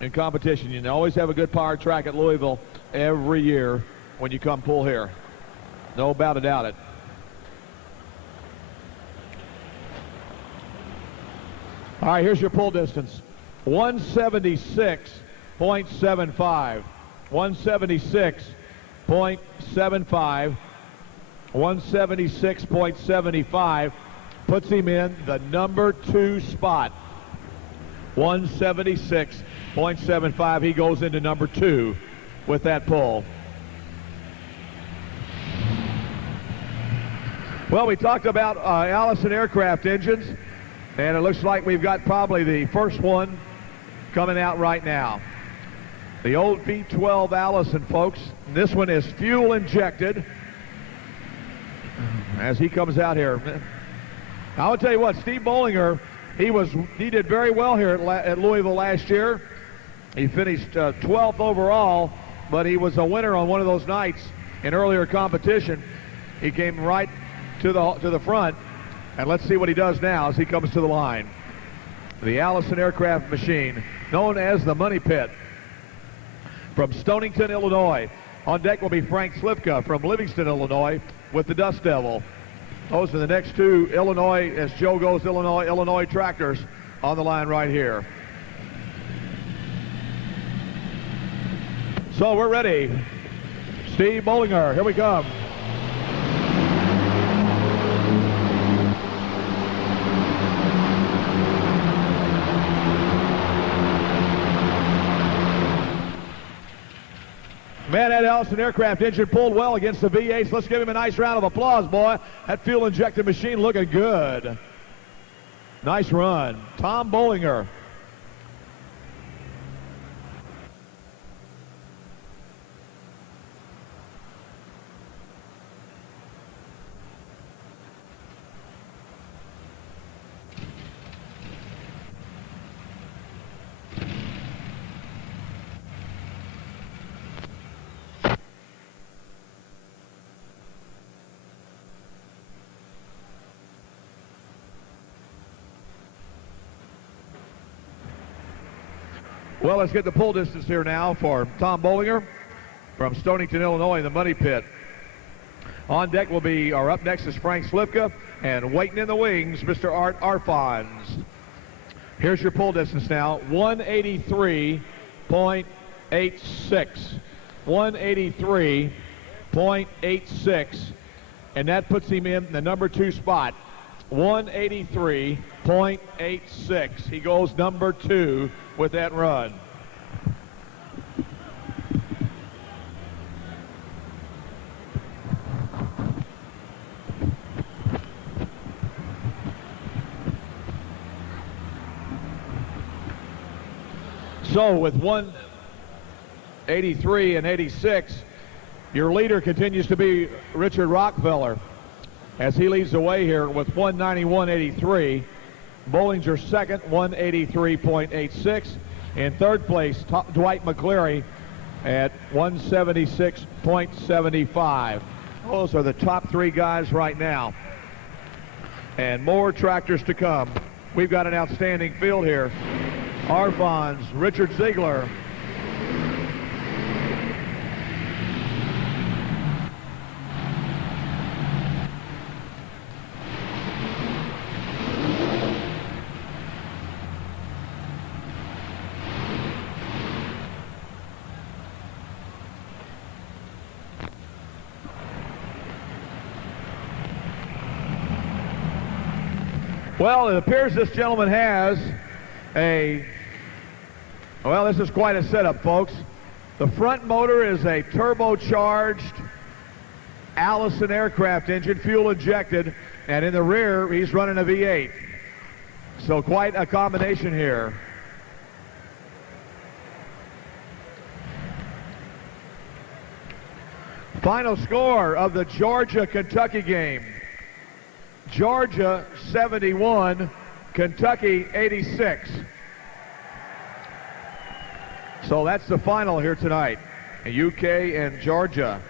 in competition. You always have a good powered track at Louisville every year when you come pull here. No doubt about it. All right, here's your pull distance. 176.75. 176.75. 176.75 puts him in the number 2 spot. 176.75. He goes into number 2 with that pull. Well, we talked about Allison aircraft engines, and it looks like we've got probably the first one coming out right now. The old V12 Allison, folks. This one is fuel injected. As he comes out here, I will tell you what, Steve Bollinger, he did very well here at Louisville last year. He finished 12th overall, but he was a winner on one of those nights in earlier competition. He came right to the front, and let's see what he does now as he comes to the line. The Allison aircraft machine, known as the Money Pit, from Stonington, Illinois. On deck will be Frank Slivka from Livingston, Illinois, with the Dust Devil. Those are the next 2 Illinois, as Joe goes, Illinois tractors on the line right here. So we're ready. Steve Bollinger, here we come. Man, that Allison aircraft engine pulled well against the V8s. Let's give him a nice round of applause, boy. That fuel-injected machine looking good. Nice run. Tom Bollinger. Well, let's get the pull distance here now for Tom Bollinger from Stonington, Illinois, the Money Pit. On deck will be, or up next is Frank Slivka, and waiting in the wings, Mr. Art Arfons. Here's your pull distance now, 183.86. 183.86, and that puts him in the number 2 spot. 183.86. He goes number 2 with that run. So with 183 and 86, your leader continues to be Richard Rockefeller as he leads the way here with 191.83. Bollinger second, 183.86. In third place, Dwight McCleary at 176.75. Those are the top three guys right now. And more tractors to come. We've got an outstanding field here. Arfons, Richard Ziegler. Well, it appears this gentleman has well, this is quite a setup, folks. The front motor is a turbocharged Allison aircraft engine, fuel injected, and in the rear, he's running a V8. So quite a combination here. Final score of the Georgia-Kentucky game. Georgia 71, Kentucky 86. So that's the final here tonight, UK and Georgia.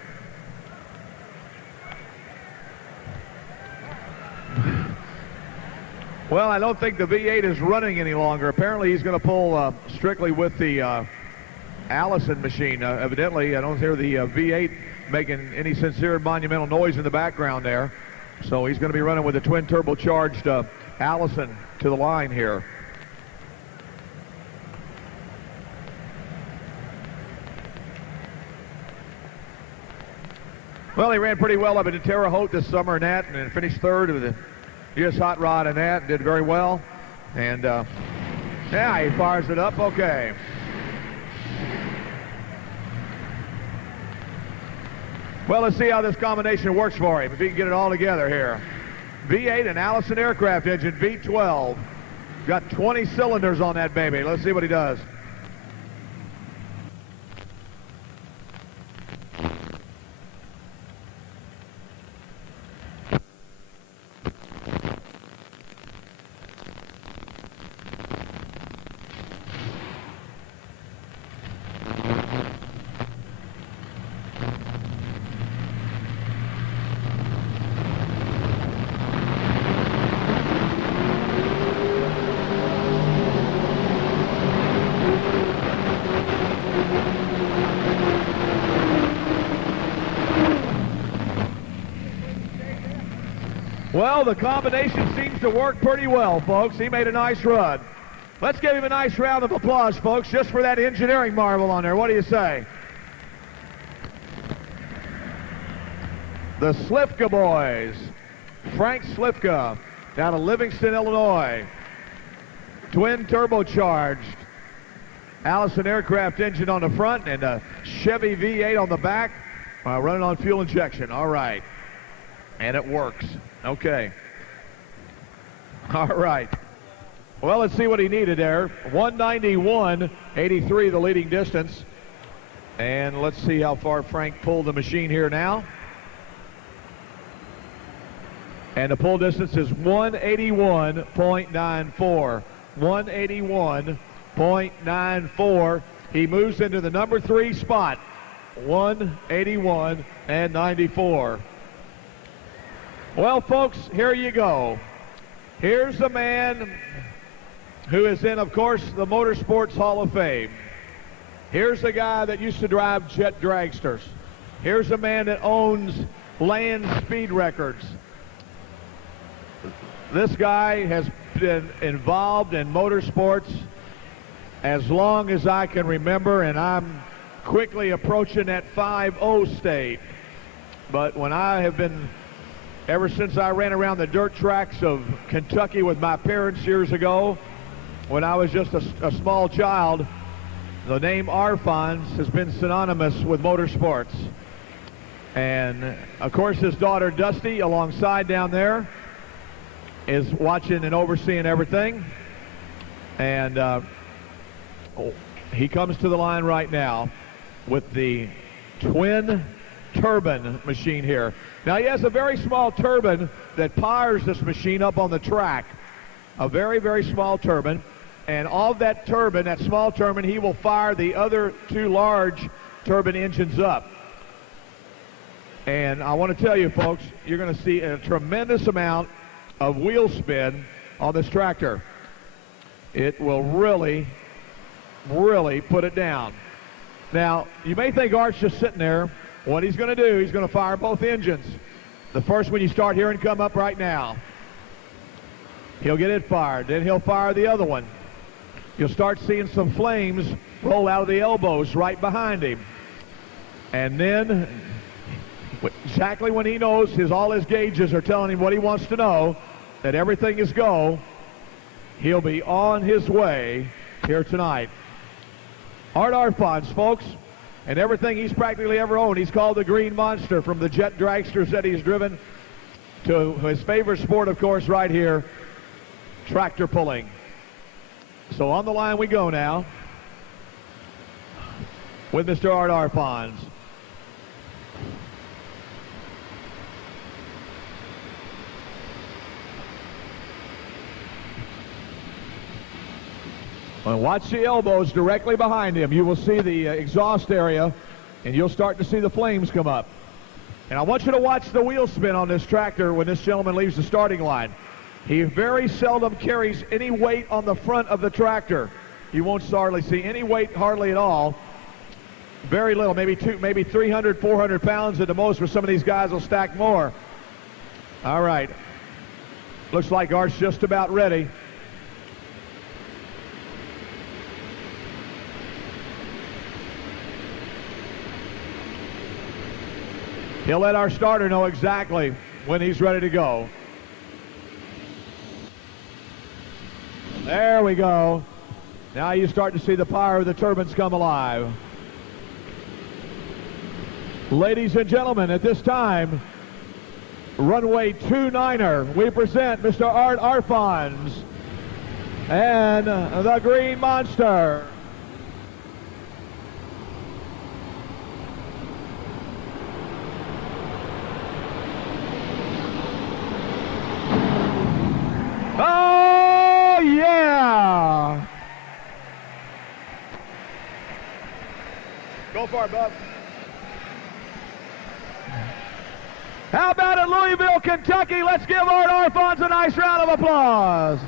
Well, I don't think the V8 is running any longer. Apparently he's going to pull strictly with the Allison machine. Evidently, I don't hear the V8 making any sincere monumental noise in the background there. So he's going to be running with a twin turbocharged Allison to the line here. Well, he ran pretty well up at Terre Haute this summer in that, and finished third of the U.S. Hot Rod in that, and did very well. And yeah, he fires it up. Okay. Well, let's see how this combination works for him, if he can get it all together here. V8 and Allison aircraft engine, V12. Got 20 cylinders on that baby. Let's see what he does. Well, the combination seems to work pretty well, folks. He made a nice run. Let's give him a nice round of applause, folks, just for that engineering marvel on there. What do you say? The Slifka boys. Frank Slifka, down of Livingston, Illinois. Twin turbocharged Allison aircraft engine on the front and a Chevy V8 on the back, running on fuel injection. All right. And it works. Okay. All right. Well, let's see what he needed there. 191.83, the leading distance. And let's see how far Frank pulled the machine here now. And the pull distance is 181.94. 181.94. He moves into the number 3 spot. 181.94. Well, folks, here you go. Here's a man who is in, of course, the Motorsports Hall of Fame. Here's a guy that used to drive jet dragsters. Here's a man that owns land speed records. This guy has been involved in motorsports as long as I can remember, and I'm quickly approaching that 5-0 state. But when I have been, ever since I ran around the dirt tracks of Kentucky with my parents years ago, when I was just a small child, the name Arfons has been synonymous with motorsports. And, of course, his daughter Dusty, alongside down there, is watching and overseeing everything. And He comes to the line right now with the twin turbine machine here. Now he has a very small turbine that powers this machine up on the track. A very, very small turbine. And all that turbine, that small turbine, he will fire the other two large turbine engines up. And I want to tell you, folks, you're going to see a tremendous amount of wheel spin on this tractor. It will really, really put it down. Now, you may think Art's just sitting there. What he's going to do, he's going to fire both engines. The first one you start hearing come up right now. He'll get it fired. Then he'll fire the other one. You'll start seeing some flames roll out of the elbows right behind him. And then, exactly when he knows all his gauges are telling him what he wants to know, that everything is go, he'll be on his way here tonight. Art Arfons, folks, and everything he's practically ever owned. He's called the Green Monster, from the jet dragsters that he's driven to his favorite sport, of course, right here, tractor pulling. So on the line we go now with Mr. Art Arfons. And watch the elbows directly behind him. You will see the exhaust area, and you'll start to see the flames come up. And I want you to watch the wheel spin on this tractor when this gentleman leaves the starting line. He very seldom carries any weight on the front of the tractor. You won't hardly see any weight, hardly at all. Very little, maybe 300, 400 pounds at the most, where some of these guys will stack more. All right. Looks like Art's just about ready. He'll let our starter know exactly when he's ready to go. There we go. Now you start to see the power of the turbines come alive. Ladies and gentlemen, at this time, runway 29er, we present Mr. Art Arfons and the Green Monster. Oh, yeah! Go for it, bub. How about in Louisville, Kentucky? Let's give Art Arfons a nice round of applause.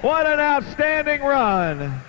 What an outstanding run.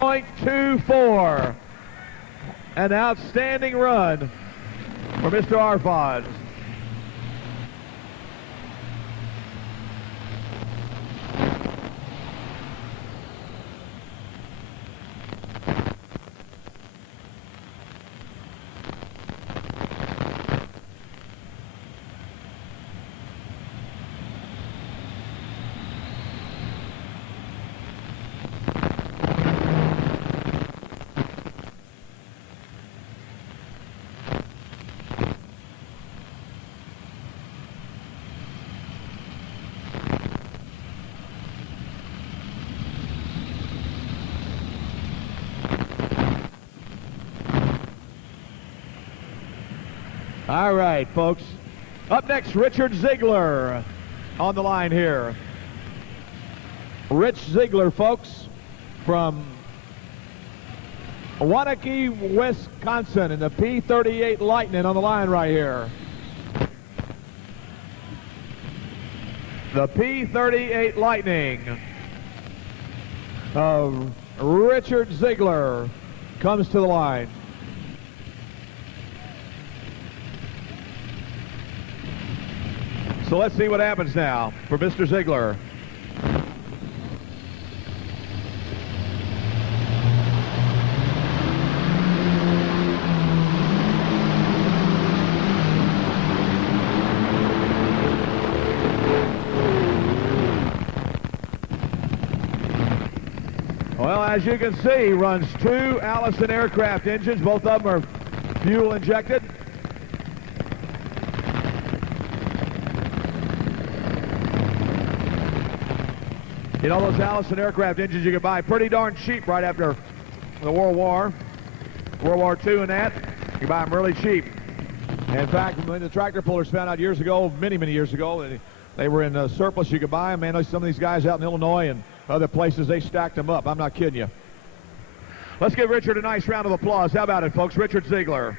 .24. An outstanding run for Mr. Arfons. All right, folks. Up next, Richard Ziegler on the line here. Rich Ziegler, folks, from Waunakee, Wisconsin, in the P-38 Lightning on the line right here. The P-38 Lightning of Richard Ziegler comes to the line. So let's see what happens now for Mr. Ziegler. Well, as you can see, he runs 2 Allison aircraft engines. Both of them are fuel injected. You know, those Allison aircraft engines you could buy pretty darn cheap right after the World War II and that. You can buy them really cheap. And in fact, when the tractor pullers found out years ago, many years ago, they were in surplus, you could buy them. Man, some of these guys out in Illinois and other places, they stacked them up. I'm not kidding you. Let's give Richard a nice round of applause. How about it, folks? Richard Ziegler.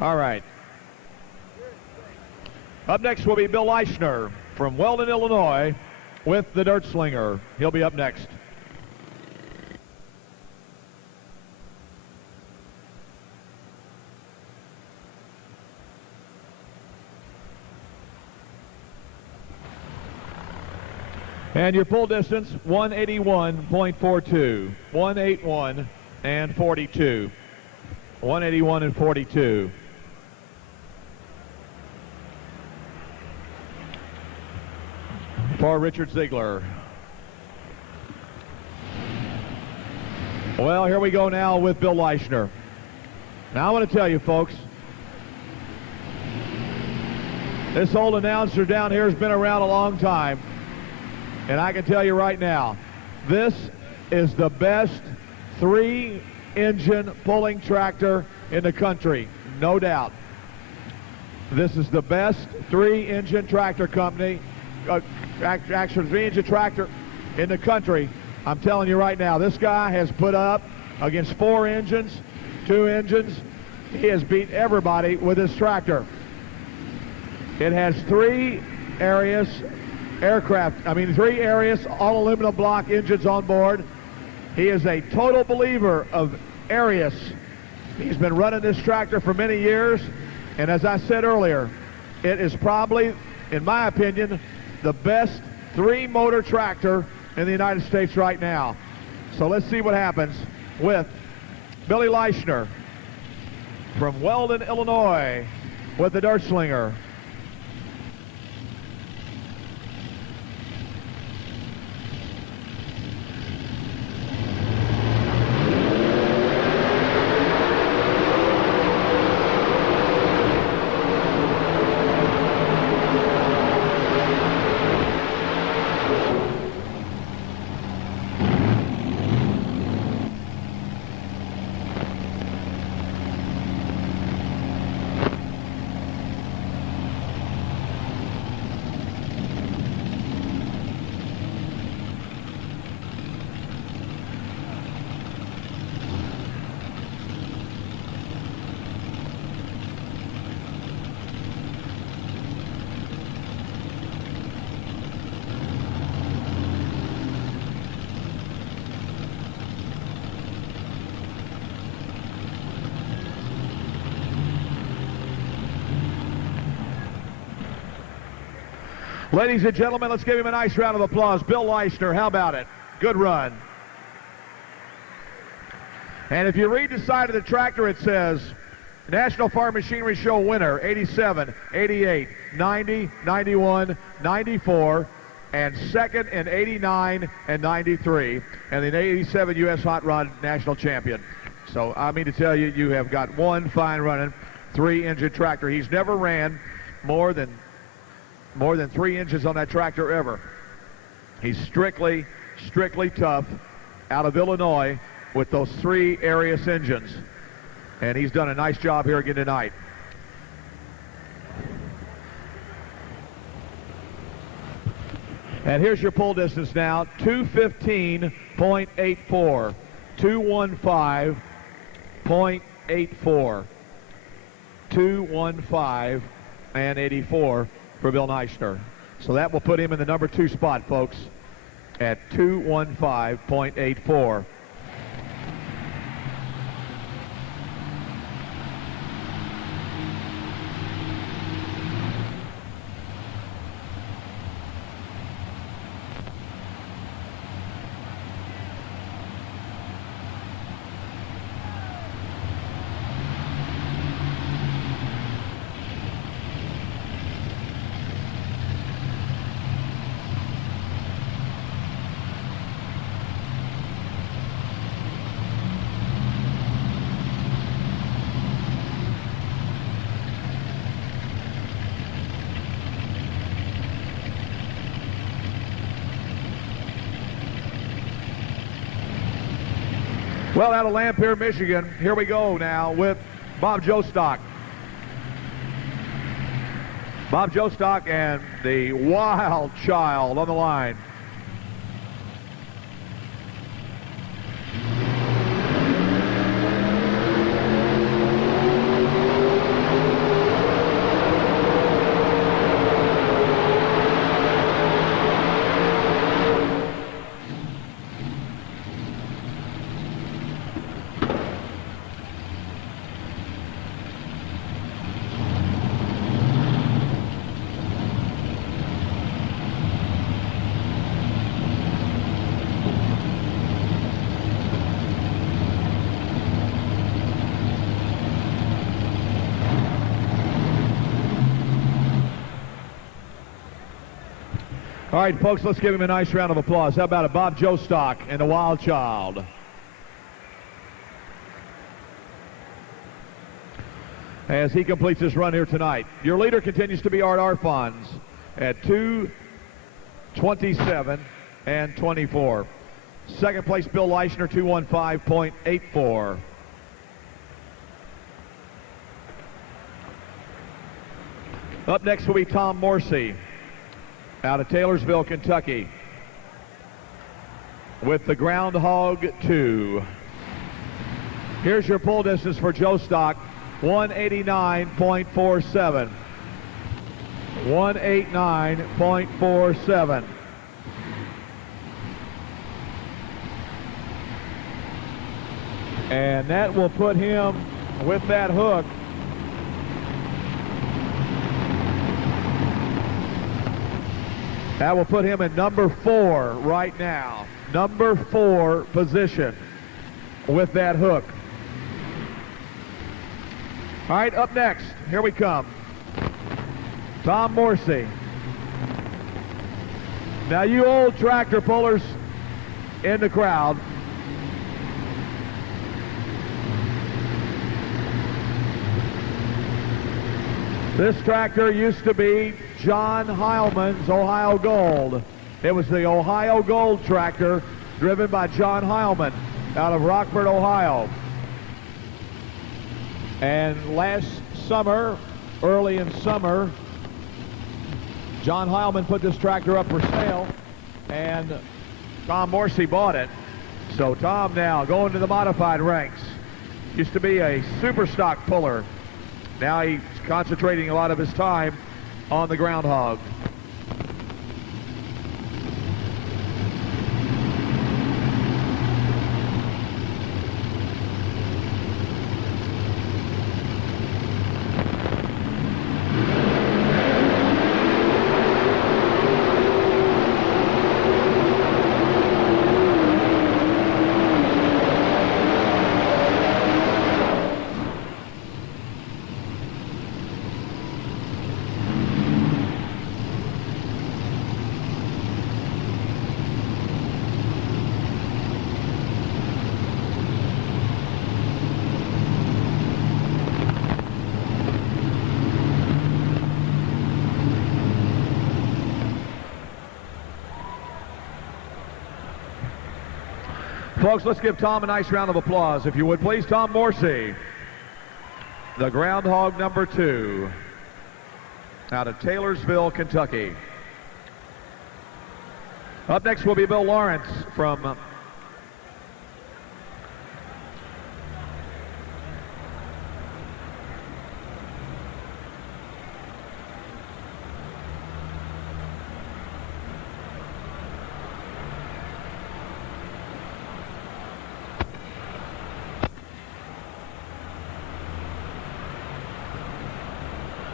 All right. Up next will be Bill Leischner from Weldon, Illinois, with the Dirt Slinger. He'll be up next. And your pull distance, 181.42. 181 and 42. 181 and 42. For Richard Ziegler. Well, here we go now with Bill Leischner. Now I want to tell you, folks, this old announcer down here has been around a long time. And I can tell you right now, this is the best 3-engine pulling tractor in the country, no doubt. This is the best 3-engine tractor company, actually 3-engine tractor in the country. I'm telling you right now, this guy has put up against 4 engines, 2 engines. He has beat everybody with his tractor. It has 3 Arius aircraft, 3 Arius all aluminum block engines on board. He is a total believer of Arius. He's been running this tractor for many years, and as I said earlier, it is probably, in my opinion, the best 3-motor tractor in the United States right now. So let's see what happens with Billy Leischner from Weldon, Illinois, with the Dirt Slinger. Ladies and gentlemen, let's give him a nice round of applause. Bill Leischner, how about it? Good run. And if you read the side of the tractor, it says, National Farm Machinery Show winner, 87, 88, 90, 91, 94, and second in 89 and 93, and the 87 U.S. Hot Rod National Champion. So, I mean to tell you, you have got one fine running 3-engine tractor. He's never ran more than 3 inches on that tractor ever. He's strictly tough out of Illinois with those 3 Arius engines. And he's done a nice job here again tonight. And here's your pull distance now, 215.84. 215.84. 215 and 84 for Bill Leischner. So that will put him in the number 2 spot, folks, at 215.84. Well, out of Lampere, Michigan, here we go now with Bob Jostock. Bob Jostock and the Wild Child on the line. All right, folks, let's give him a nice round of applause. How about it, Bob Jostock and the Wild Child. As he completes his run here tonight. Your leader continues to be Art Arfons at 2:27 and 24. Second place, Bill Leischner, 2:15.84. Up next will be Tom Morsey out of Taylorsville, Kentucky, with the Groundhog 2. Here's your pull distance for Jostock, 189.47. 189.47. And that will put him with that hook that will put him in number 4 right now. Number 4 position with that hook. All right, up next, here we come. Tom Morsey. Now, you old tractor pullers in the crowd, this tractor used to be John Heilman's Ohio Gold. It was the Ohio Gold tractor driven by John Heilman out of Rockford, Ohio. And last summer, early in summer, John Heilman put this tractor up for sale, and Tom Morsey bought it. So Tom now going to the modified ranks. Used to be a super stock puller. Now he's concentrating a lot of his time on the Groundhog. Folks, let's give Tom a nice round of applause, if you would, please. Tom Morsey, the Groundhog number 2, out of Taylorsville, Kentucky. Up next will be Bill Lawrence from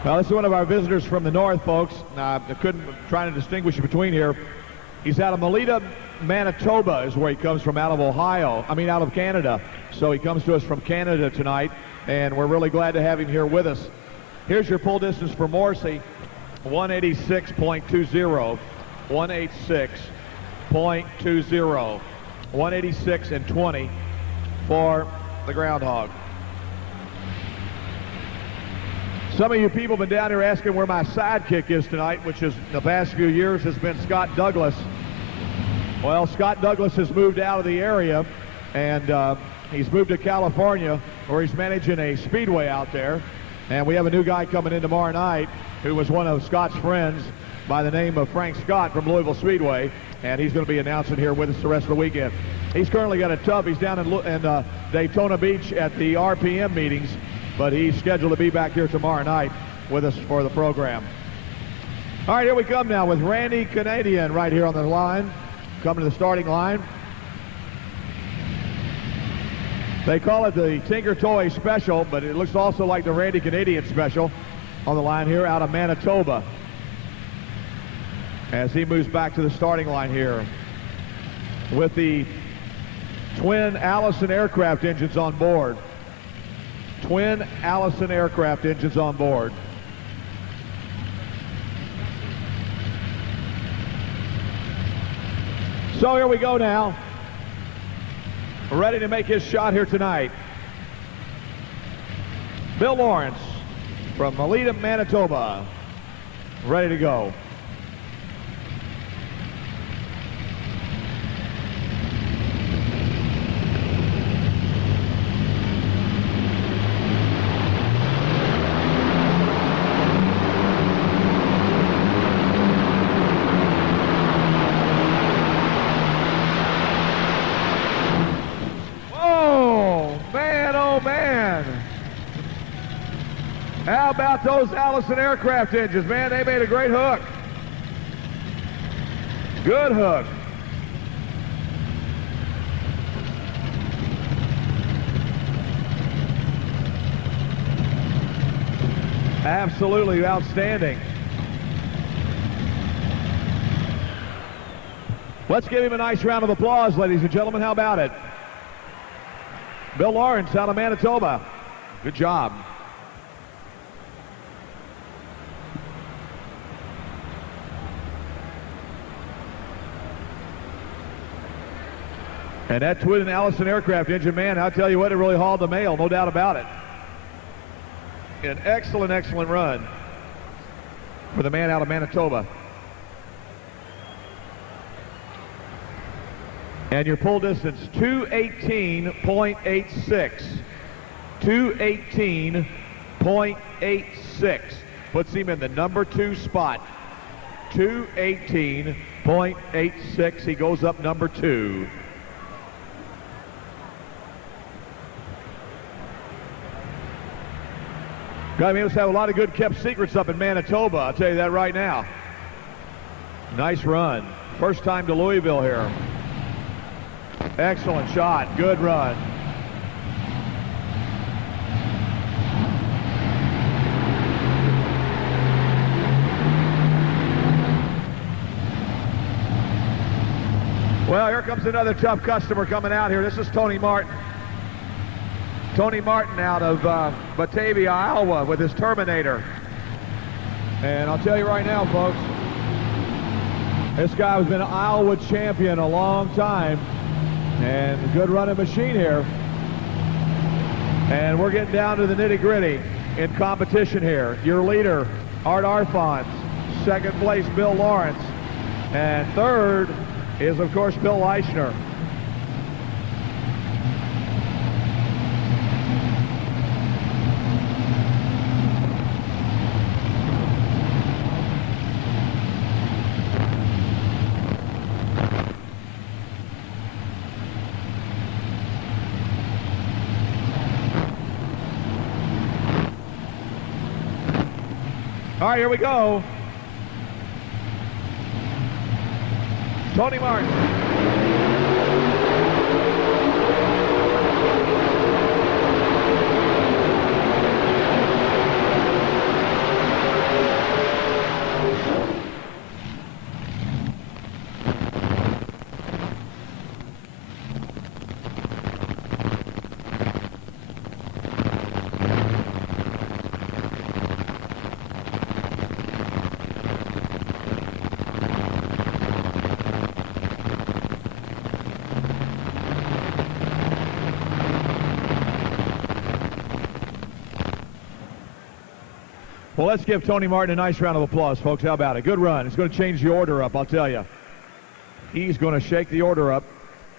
Well, this is one of our visitors from the north, folks. Trying to distinguish between here. He's out of Melita, Manitoba is where he comes from, out of out of Canada. So he comes to us from Canada tonight, and we're really glad to have him here with us. Here's your pull distance for Morsey, 186.20, 186.20, 186 and 20 for the Groundhog. Some of you people have been down here asking where my sidekick is tonight, which is the past few years has been Scott Douglas. Well, Scott Douglas has moved out of the area, and He's moved to California, where he's managing a speedway out there. And we have a new guy coming in tomorrow night who was one of Scott's friends by the name of Frank Scott from Louisville Speedway. And he's going to be announcing here with us the rest of the weekend. He's currently got a tub. He's down in Daytona Beach at the RPM meetings, but he's scheduled to be back here tomorrow night with us for the program. All right, here we come now with Randy Canadian right here on the line, coming to the starting line. They call it the Tinker Toy Special, but it looks also like the Randy Canadian Special on the line here out of Manitoba, as he moves back to the starting line here with the twin Allison aircraft engines on board. Twin Allison aircraft engines on board. So here we go now. Ready to make his shot here tonight. Bill Lawrence from Melita, Manitoba. Ready to go. How about those Allison aircraft engines, man? They made a great hook. Good hook. Absolutely outstanding. Let's give him a nice round of applause, ladies and gentlemen. How about it? Bill Lawrence out of Manitoba. Good job. And that twin Allison aircraft engine, man, I'll tell you what, it really hauled the mail, no doubt about it. An excellent, excellent run for the man out of Manitoba. And your pull distance, 218.86. 218.86. Puts him in the number 2 spot. 218.86. He goes up number 2. God, we must have a lot of good kept secrets up in Manitoba, I'll tell you that right now. Nice run. First time to Louisville here. Excellent shot. Good run. Well, here comes another tough customer coming out here. This is Tony Martin. Tony Martin out of Batavia, Iowa with his Terminator. And I'll tell you right now, folks, this guy has been an Iowa champion a long time. And a good running machine here. And we're getting down to the nitty-gritty in competition here. Your leader, Art Arfons. Second place, Bill Lawrence. And third is, of course, Bill Leischner. All right, here we go. Tony Martin. Well, let's give Tony Martin a nice round of applause, folks. How about it? Good run. It's going to change the order up, I'll tell you. He's going to shake the order up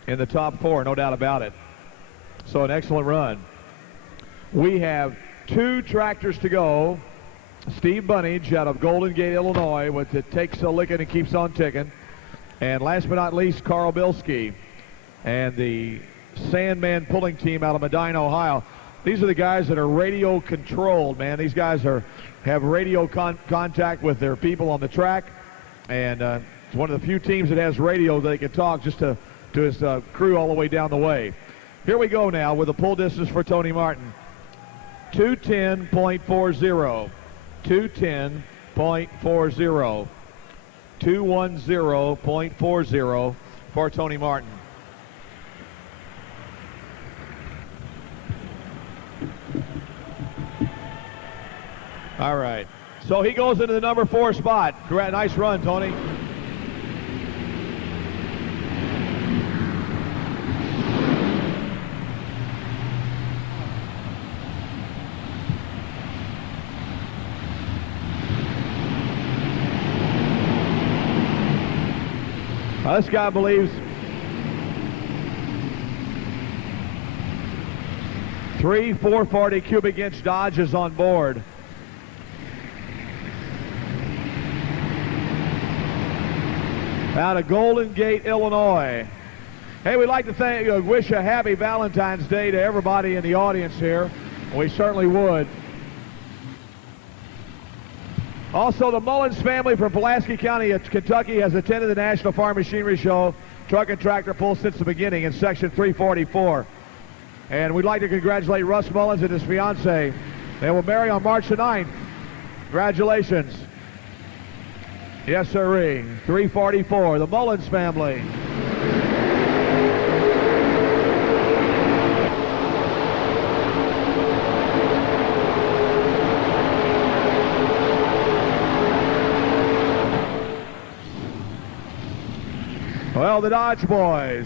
in the top 4, no doubt about it. So an excellent run. We have 2 tractors to go. Steve Bunnage out of Golden Gate, Illinois, with it takes a licking and keeps on ticking. And last but not least, Carl Bilski and the Sandman pulling team out of Medina, Ohio. These are the guys that are radio controlled, man. These guys have radio contact with their people on the track, and it's one of the few teams that has radio that they can talk just to his crew all the way down the way. Here we go now with the pull distance for Tony Martin. 210.40. 210.40. 210.40 for Tony Martin. All right. So he goes into the number 4 spot. Nice run, Tony. This guy believes 3 440 cubic inch Dodges on board. Out of Golden Gate, Illinois. Hey, we'd like to wish a happy Valentine's Day to everybody in the audience here. We certainly would. Also, the Mullins family from Pulaski County, Kentucky, has attended the National Farm Machinery Show Truck and Tractor Pull since the beginning in Section 344. And we'd like to congratulate Russ Mullins and his fiancee. They will marry on March the 9th. Congratulations. Yes, sirree. 344, the Mullins family. Well, the Dodge boys.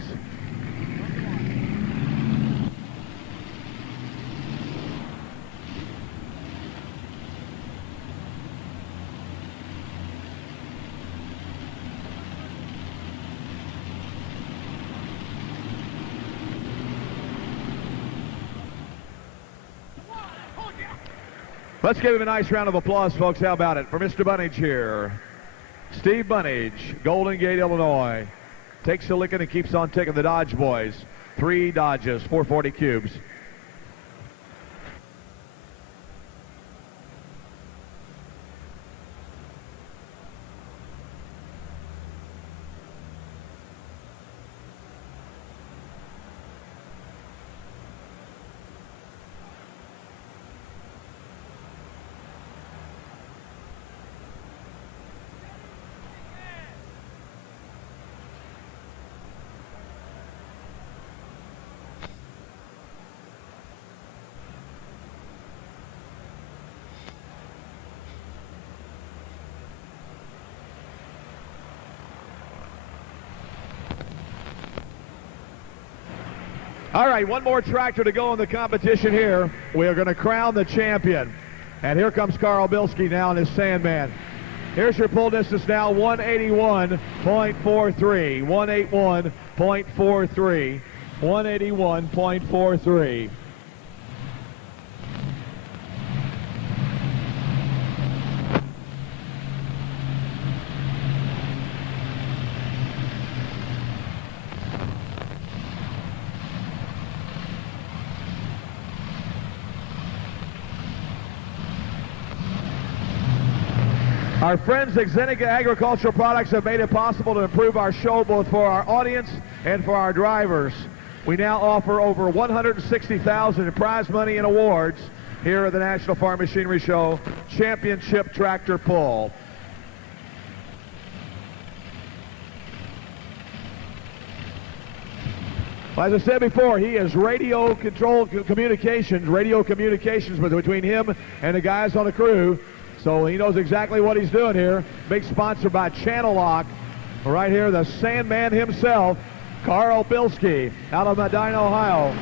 Let's give him a nice round of applause, folks. How about it? For Mr. Bunnage here. Steve Bunnage, Golden Gate, Illinois. Takes a licking and keeps on ticking. The Dodge boys. 3 Dodges, 440 cubes. All right, one more tractor to go in the competition here. We are going to crown the champion. And here comes Carl Bilski now in his Sandman. Here's your pull distance now, 181.43. 181.43. 181.43. Our friends at Zenica Agricultural Products have made it possible to improve our show both for our audience and for our drivers. We now offer over $160,000 in prize money and awards here at the National Farm Machinery Show Championship Tractor Pull. As I said before, he is radio communications between him and the guys on the crew. So he knows exactly what he's doing here. Big sponsor by Channel Lock. Right here, the Sandman himself, Carl Bilski, out of Medina, Ohio.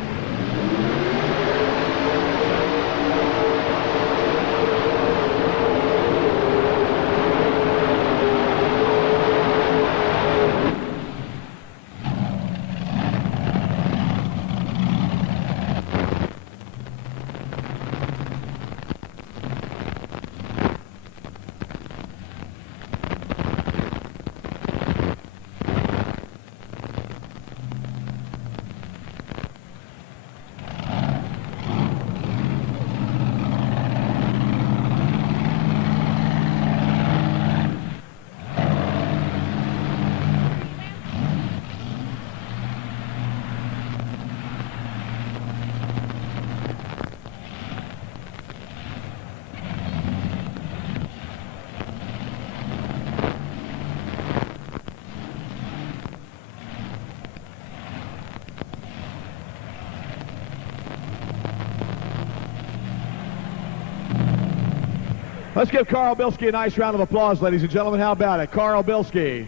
Let's give Carl Bilski a nice round of applause, ladies and gentlemen. How about it? Carl Bilski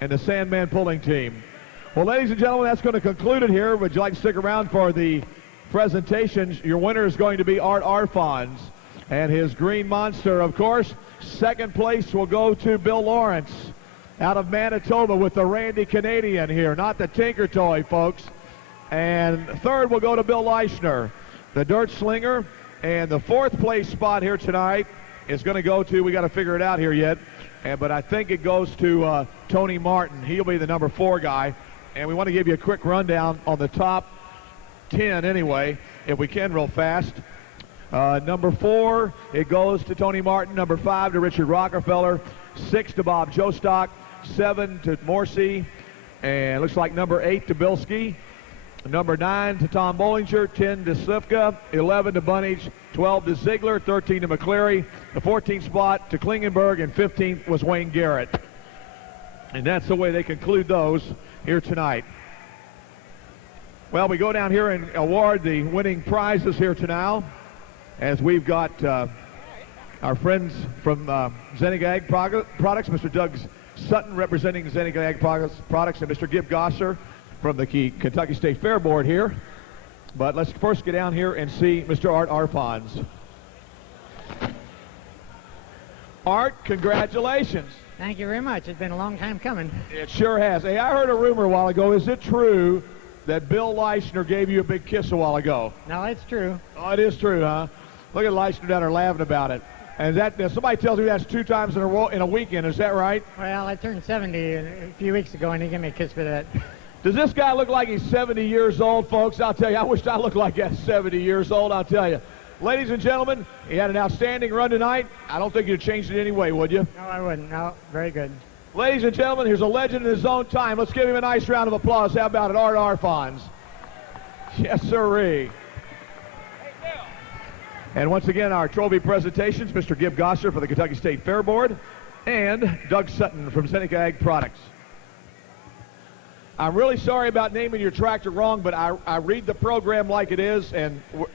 and the Sandman pulling team. Well, ladies and gentlemen, that's going to conclude it here. Would you like to stick around for the presentations? Your winner is going to be Art Arfons and his Green Monster, of course. Second place will go to Bill Lawrence out of Manitoba with the Randy Canadian here, not the Tinker Toy, folks. And third will go to Bill Leischner, the Dirt Slinger. And the fourth place spot here tonight is going to go to, we got to figure it out here yet, but I think it goes to Tony Martin. He'll be the number 4 guy. And we want to give you a quick rundown on the top 10 anyway, if we can real fast. Number 4, it goes to Tony Martin. Number 5 to Richard Rockefeller. 6 to Bob Jostock. 7 to Morrissey. And looks like number 8 to Bilski. Number 9 to Tom Bollinger. 10 to Slivka. 11 to Bunnage. 12 to Ziegler. 13 to McCleary. The 14th spot to Klingenberg. And 15th was Wayne Garrett. And that's the way they conclude those here tonight. Well, we go down here and award the winning prizes here tonight, as we've got our friends from Zenig Ag Products, Mr. Doug Sutton representing Zenig Ag Products, and Mr. Gib Gosser from the Kentucky State Fair Board here. But let's first get down here and see Mr. Art Arfons. Art, congratulations. Thank you very much. It's been a long time coming. It sure has. Hey, I heard a rumor a while ago. Is it true that Bill Leischner gave you a big kiss a while ago? No, it's true. Oh, it is true, huh? Look at Leischner down there laughing about it. And that somebody tells me that's 2 times in a weekend. Is that right? Well, I turned 70 a few weeks ago, and he gave me a kiss for that. Does this guy look like he's 70 years old, folks? I'll tell you, I wish I looked like that 70 years old, I'll tell you. Ladies and gentlemen, he had an outstanding run tonight. I don't think you'd change it in any way, would you? No, I wouldn't. No, very good. Ladies and gentlemen, here's a legend in his own time. Let's give him a nice round of applause. How about it, Art Arfons? Yes, sirree. And once again, our trophy presentations, Mr. Gib Gosser for the Kentucky State Fair Board and Doug Sutton from Zenig Ag Products. I'm really sorry about naming your tractor wrong, but I read the program like it is,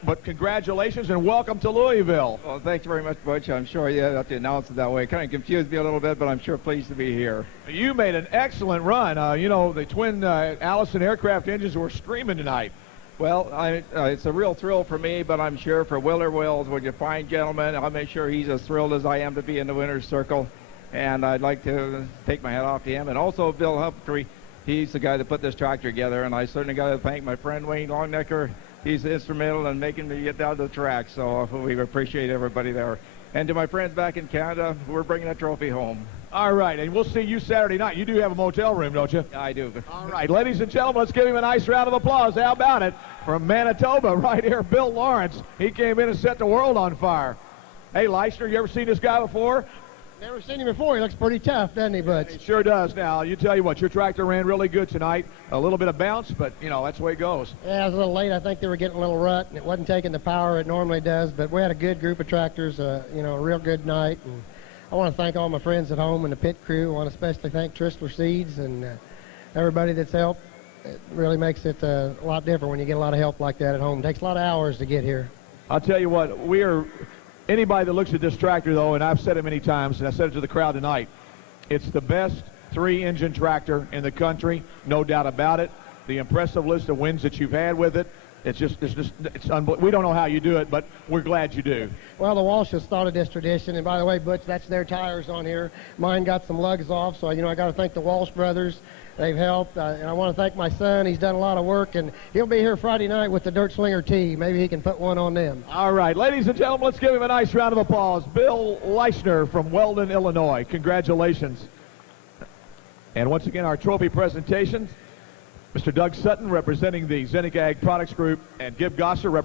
but congratulations and welcome to Louisville. Well, thanks very much, Butch. I'm sure you have to announce it that way. It kind of confused me a little bit, but I'm sure pleased to be here. You made an excellent run. You know, the twin Allison aircraft engines were screaming tonight. Well, it's a real thrill for me, but I'm sure for Willer Wills, when you find gentleman, I'll make sure he's as thrilled as I am to be in the winner's circle. And I'd like to take my hat off to him. And also Bill Humphrey. He's the guy that put this tractor together, and I certainly got to thank my friend Wayne Longnecker. He's instrumental in making me get down to the track, so we appreciate everybody there. And to my friends back in Canada, we're bringing a trophy home. All right, and we'll see you Saturday night. You do have a motel room, don't you? Yeah, I do. All right, ladies and gentlemen, let's give him a nice round of applause. How about it? From Manitoba, right here, Bill Lawrence. He came in and set the world on fire. Hey, Leischner, you ever seen this guy before? Never seen him before. He looks pretty tough, doesn't he, Butch? He sure does. Now, you tell you what, your tractor ran really good tonight. A little bit of bounce, but, you know, that's the way it goes. Yeah, it was a little late. I think they were getting a little rut, and it wasn't taking the power it normally does, but we had a good group of tractors, you know, a real good night. And I want to thank all my friends at home and the pit crew. I want to especially thank Tristler Seeds and everybody that's helped. It really makes it a lot different when you get a lot of help like that at home. It takes a lot of hours to get here. I'll tell you what, anybody that looks at this tractor, though, and I've said it many times, and I said it to the crowd tonight, it's the best 3-engine tractor in the country, no doubt about it. The impressive list of wins that you've had with it, it's unbelievable. We don't know how you do it, but we're glad you do. Well, the Walshes started this tradition, and by the way, Butch, that's their tires on here. Mine got some lugs off, so, you know, I got to thank the Walsh brothers. They've helped, and I want to thank my son. He's done a lot of work, and he'll be here Friday night with the Dirt Slinger tee. Maybe he can put one on them. All right, ladies and gentlemen, let's give him a nice round of applause. Bill Leischner from Weldon, Illinois. Congratulations. And once again, our trophy presentations, Mr. Doug Sutton representing the Zenig Ag Products Group, and Gib Gosser representing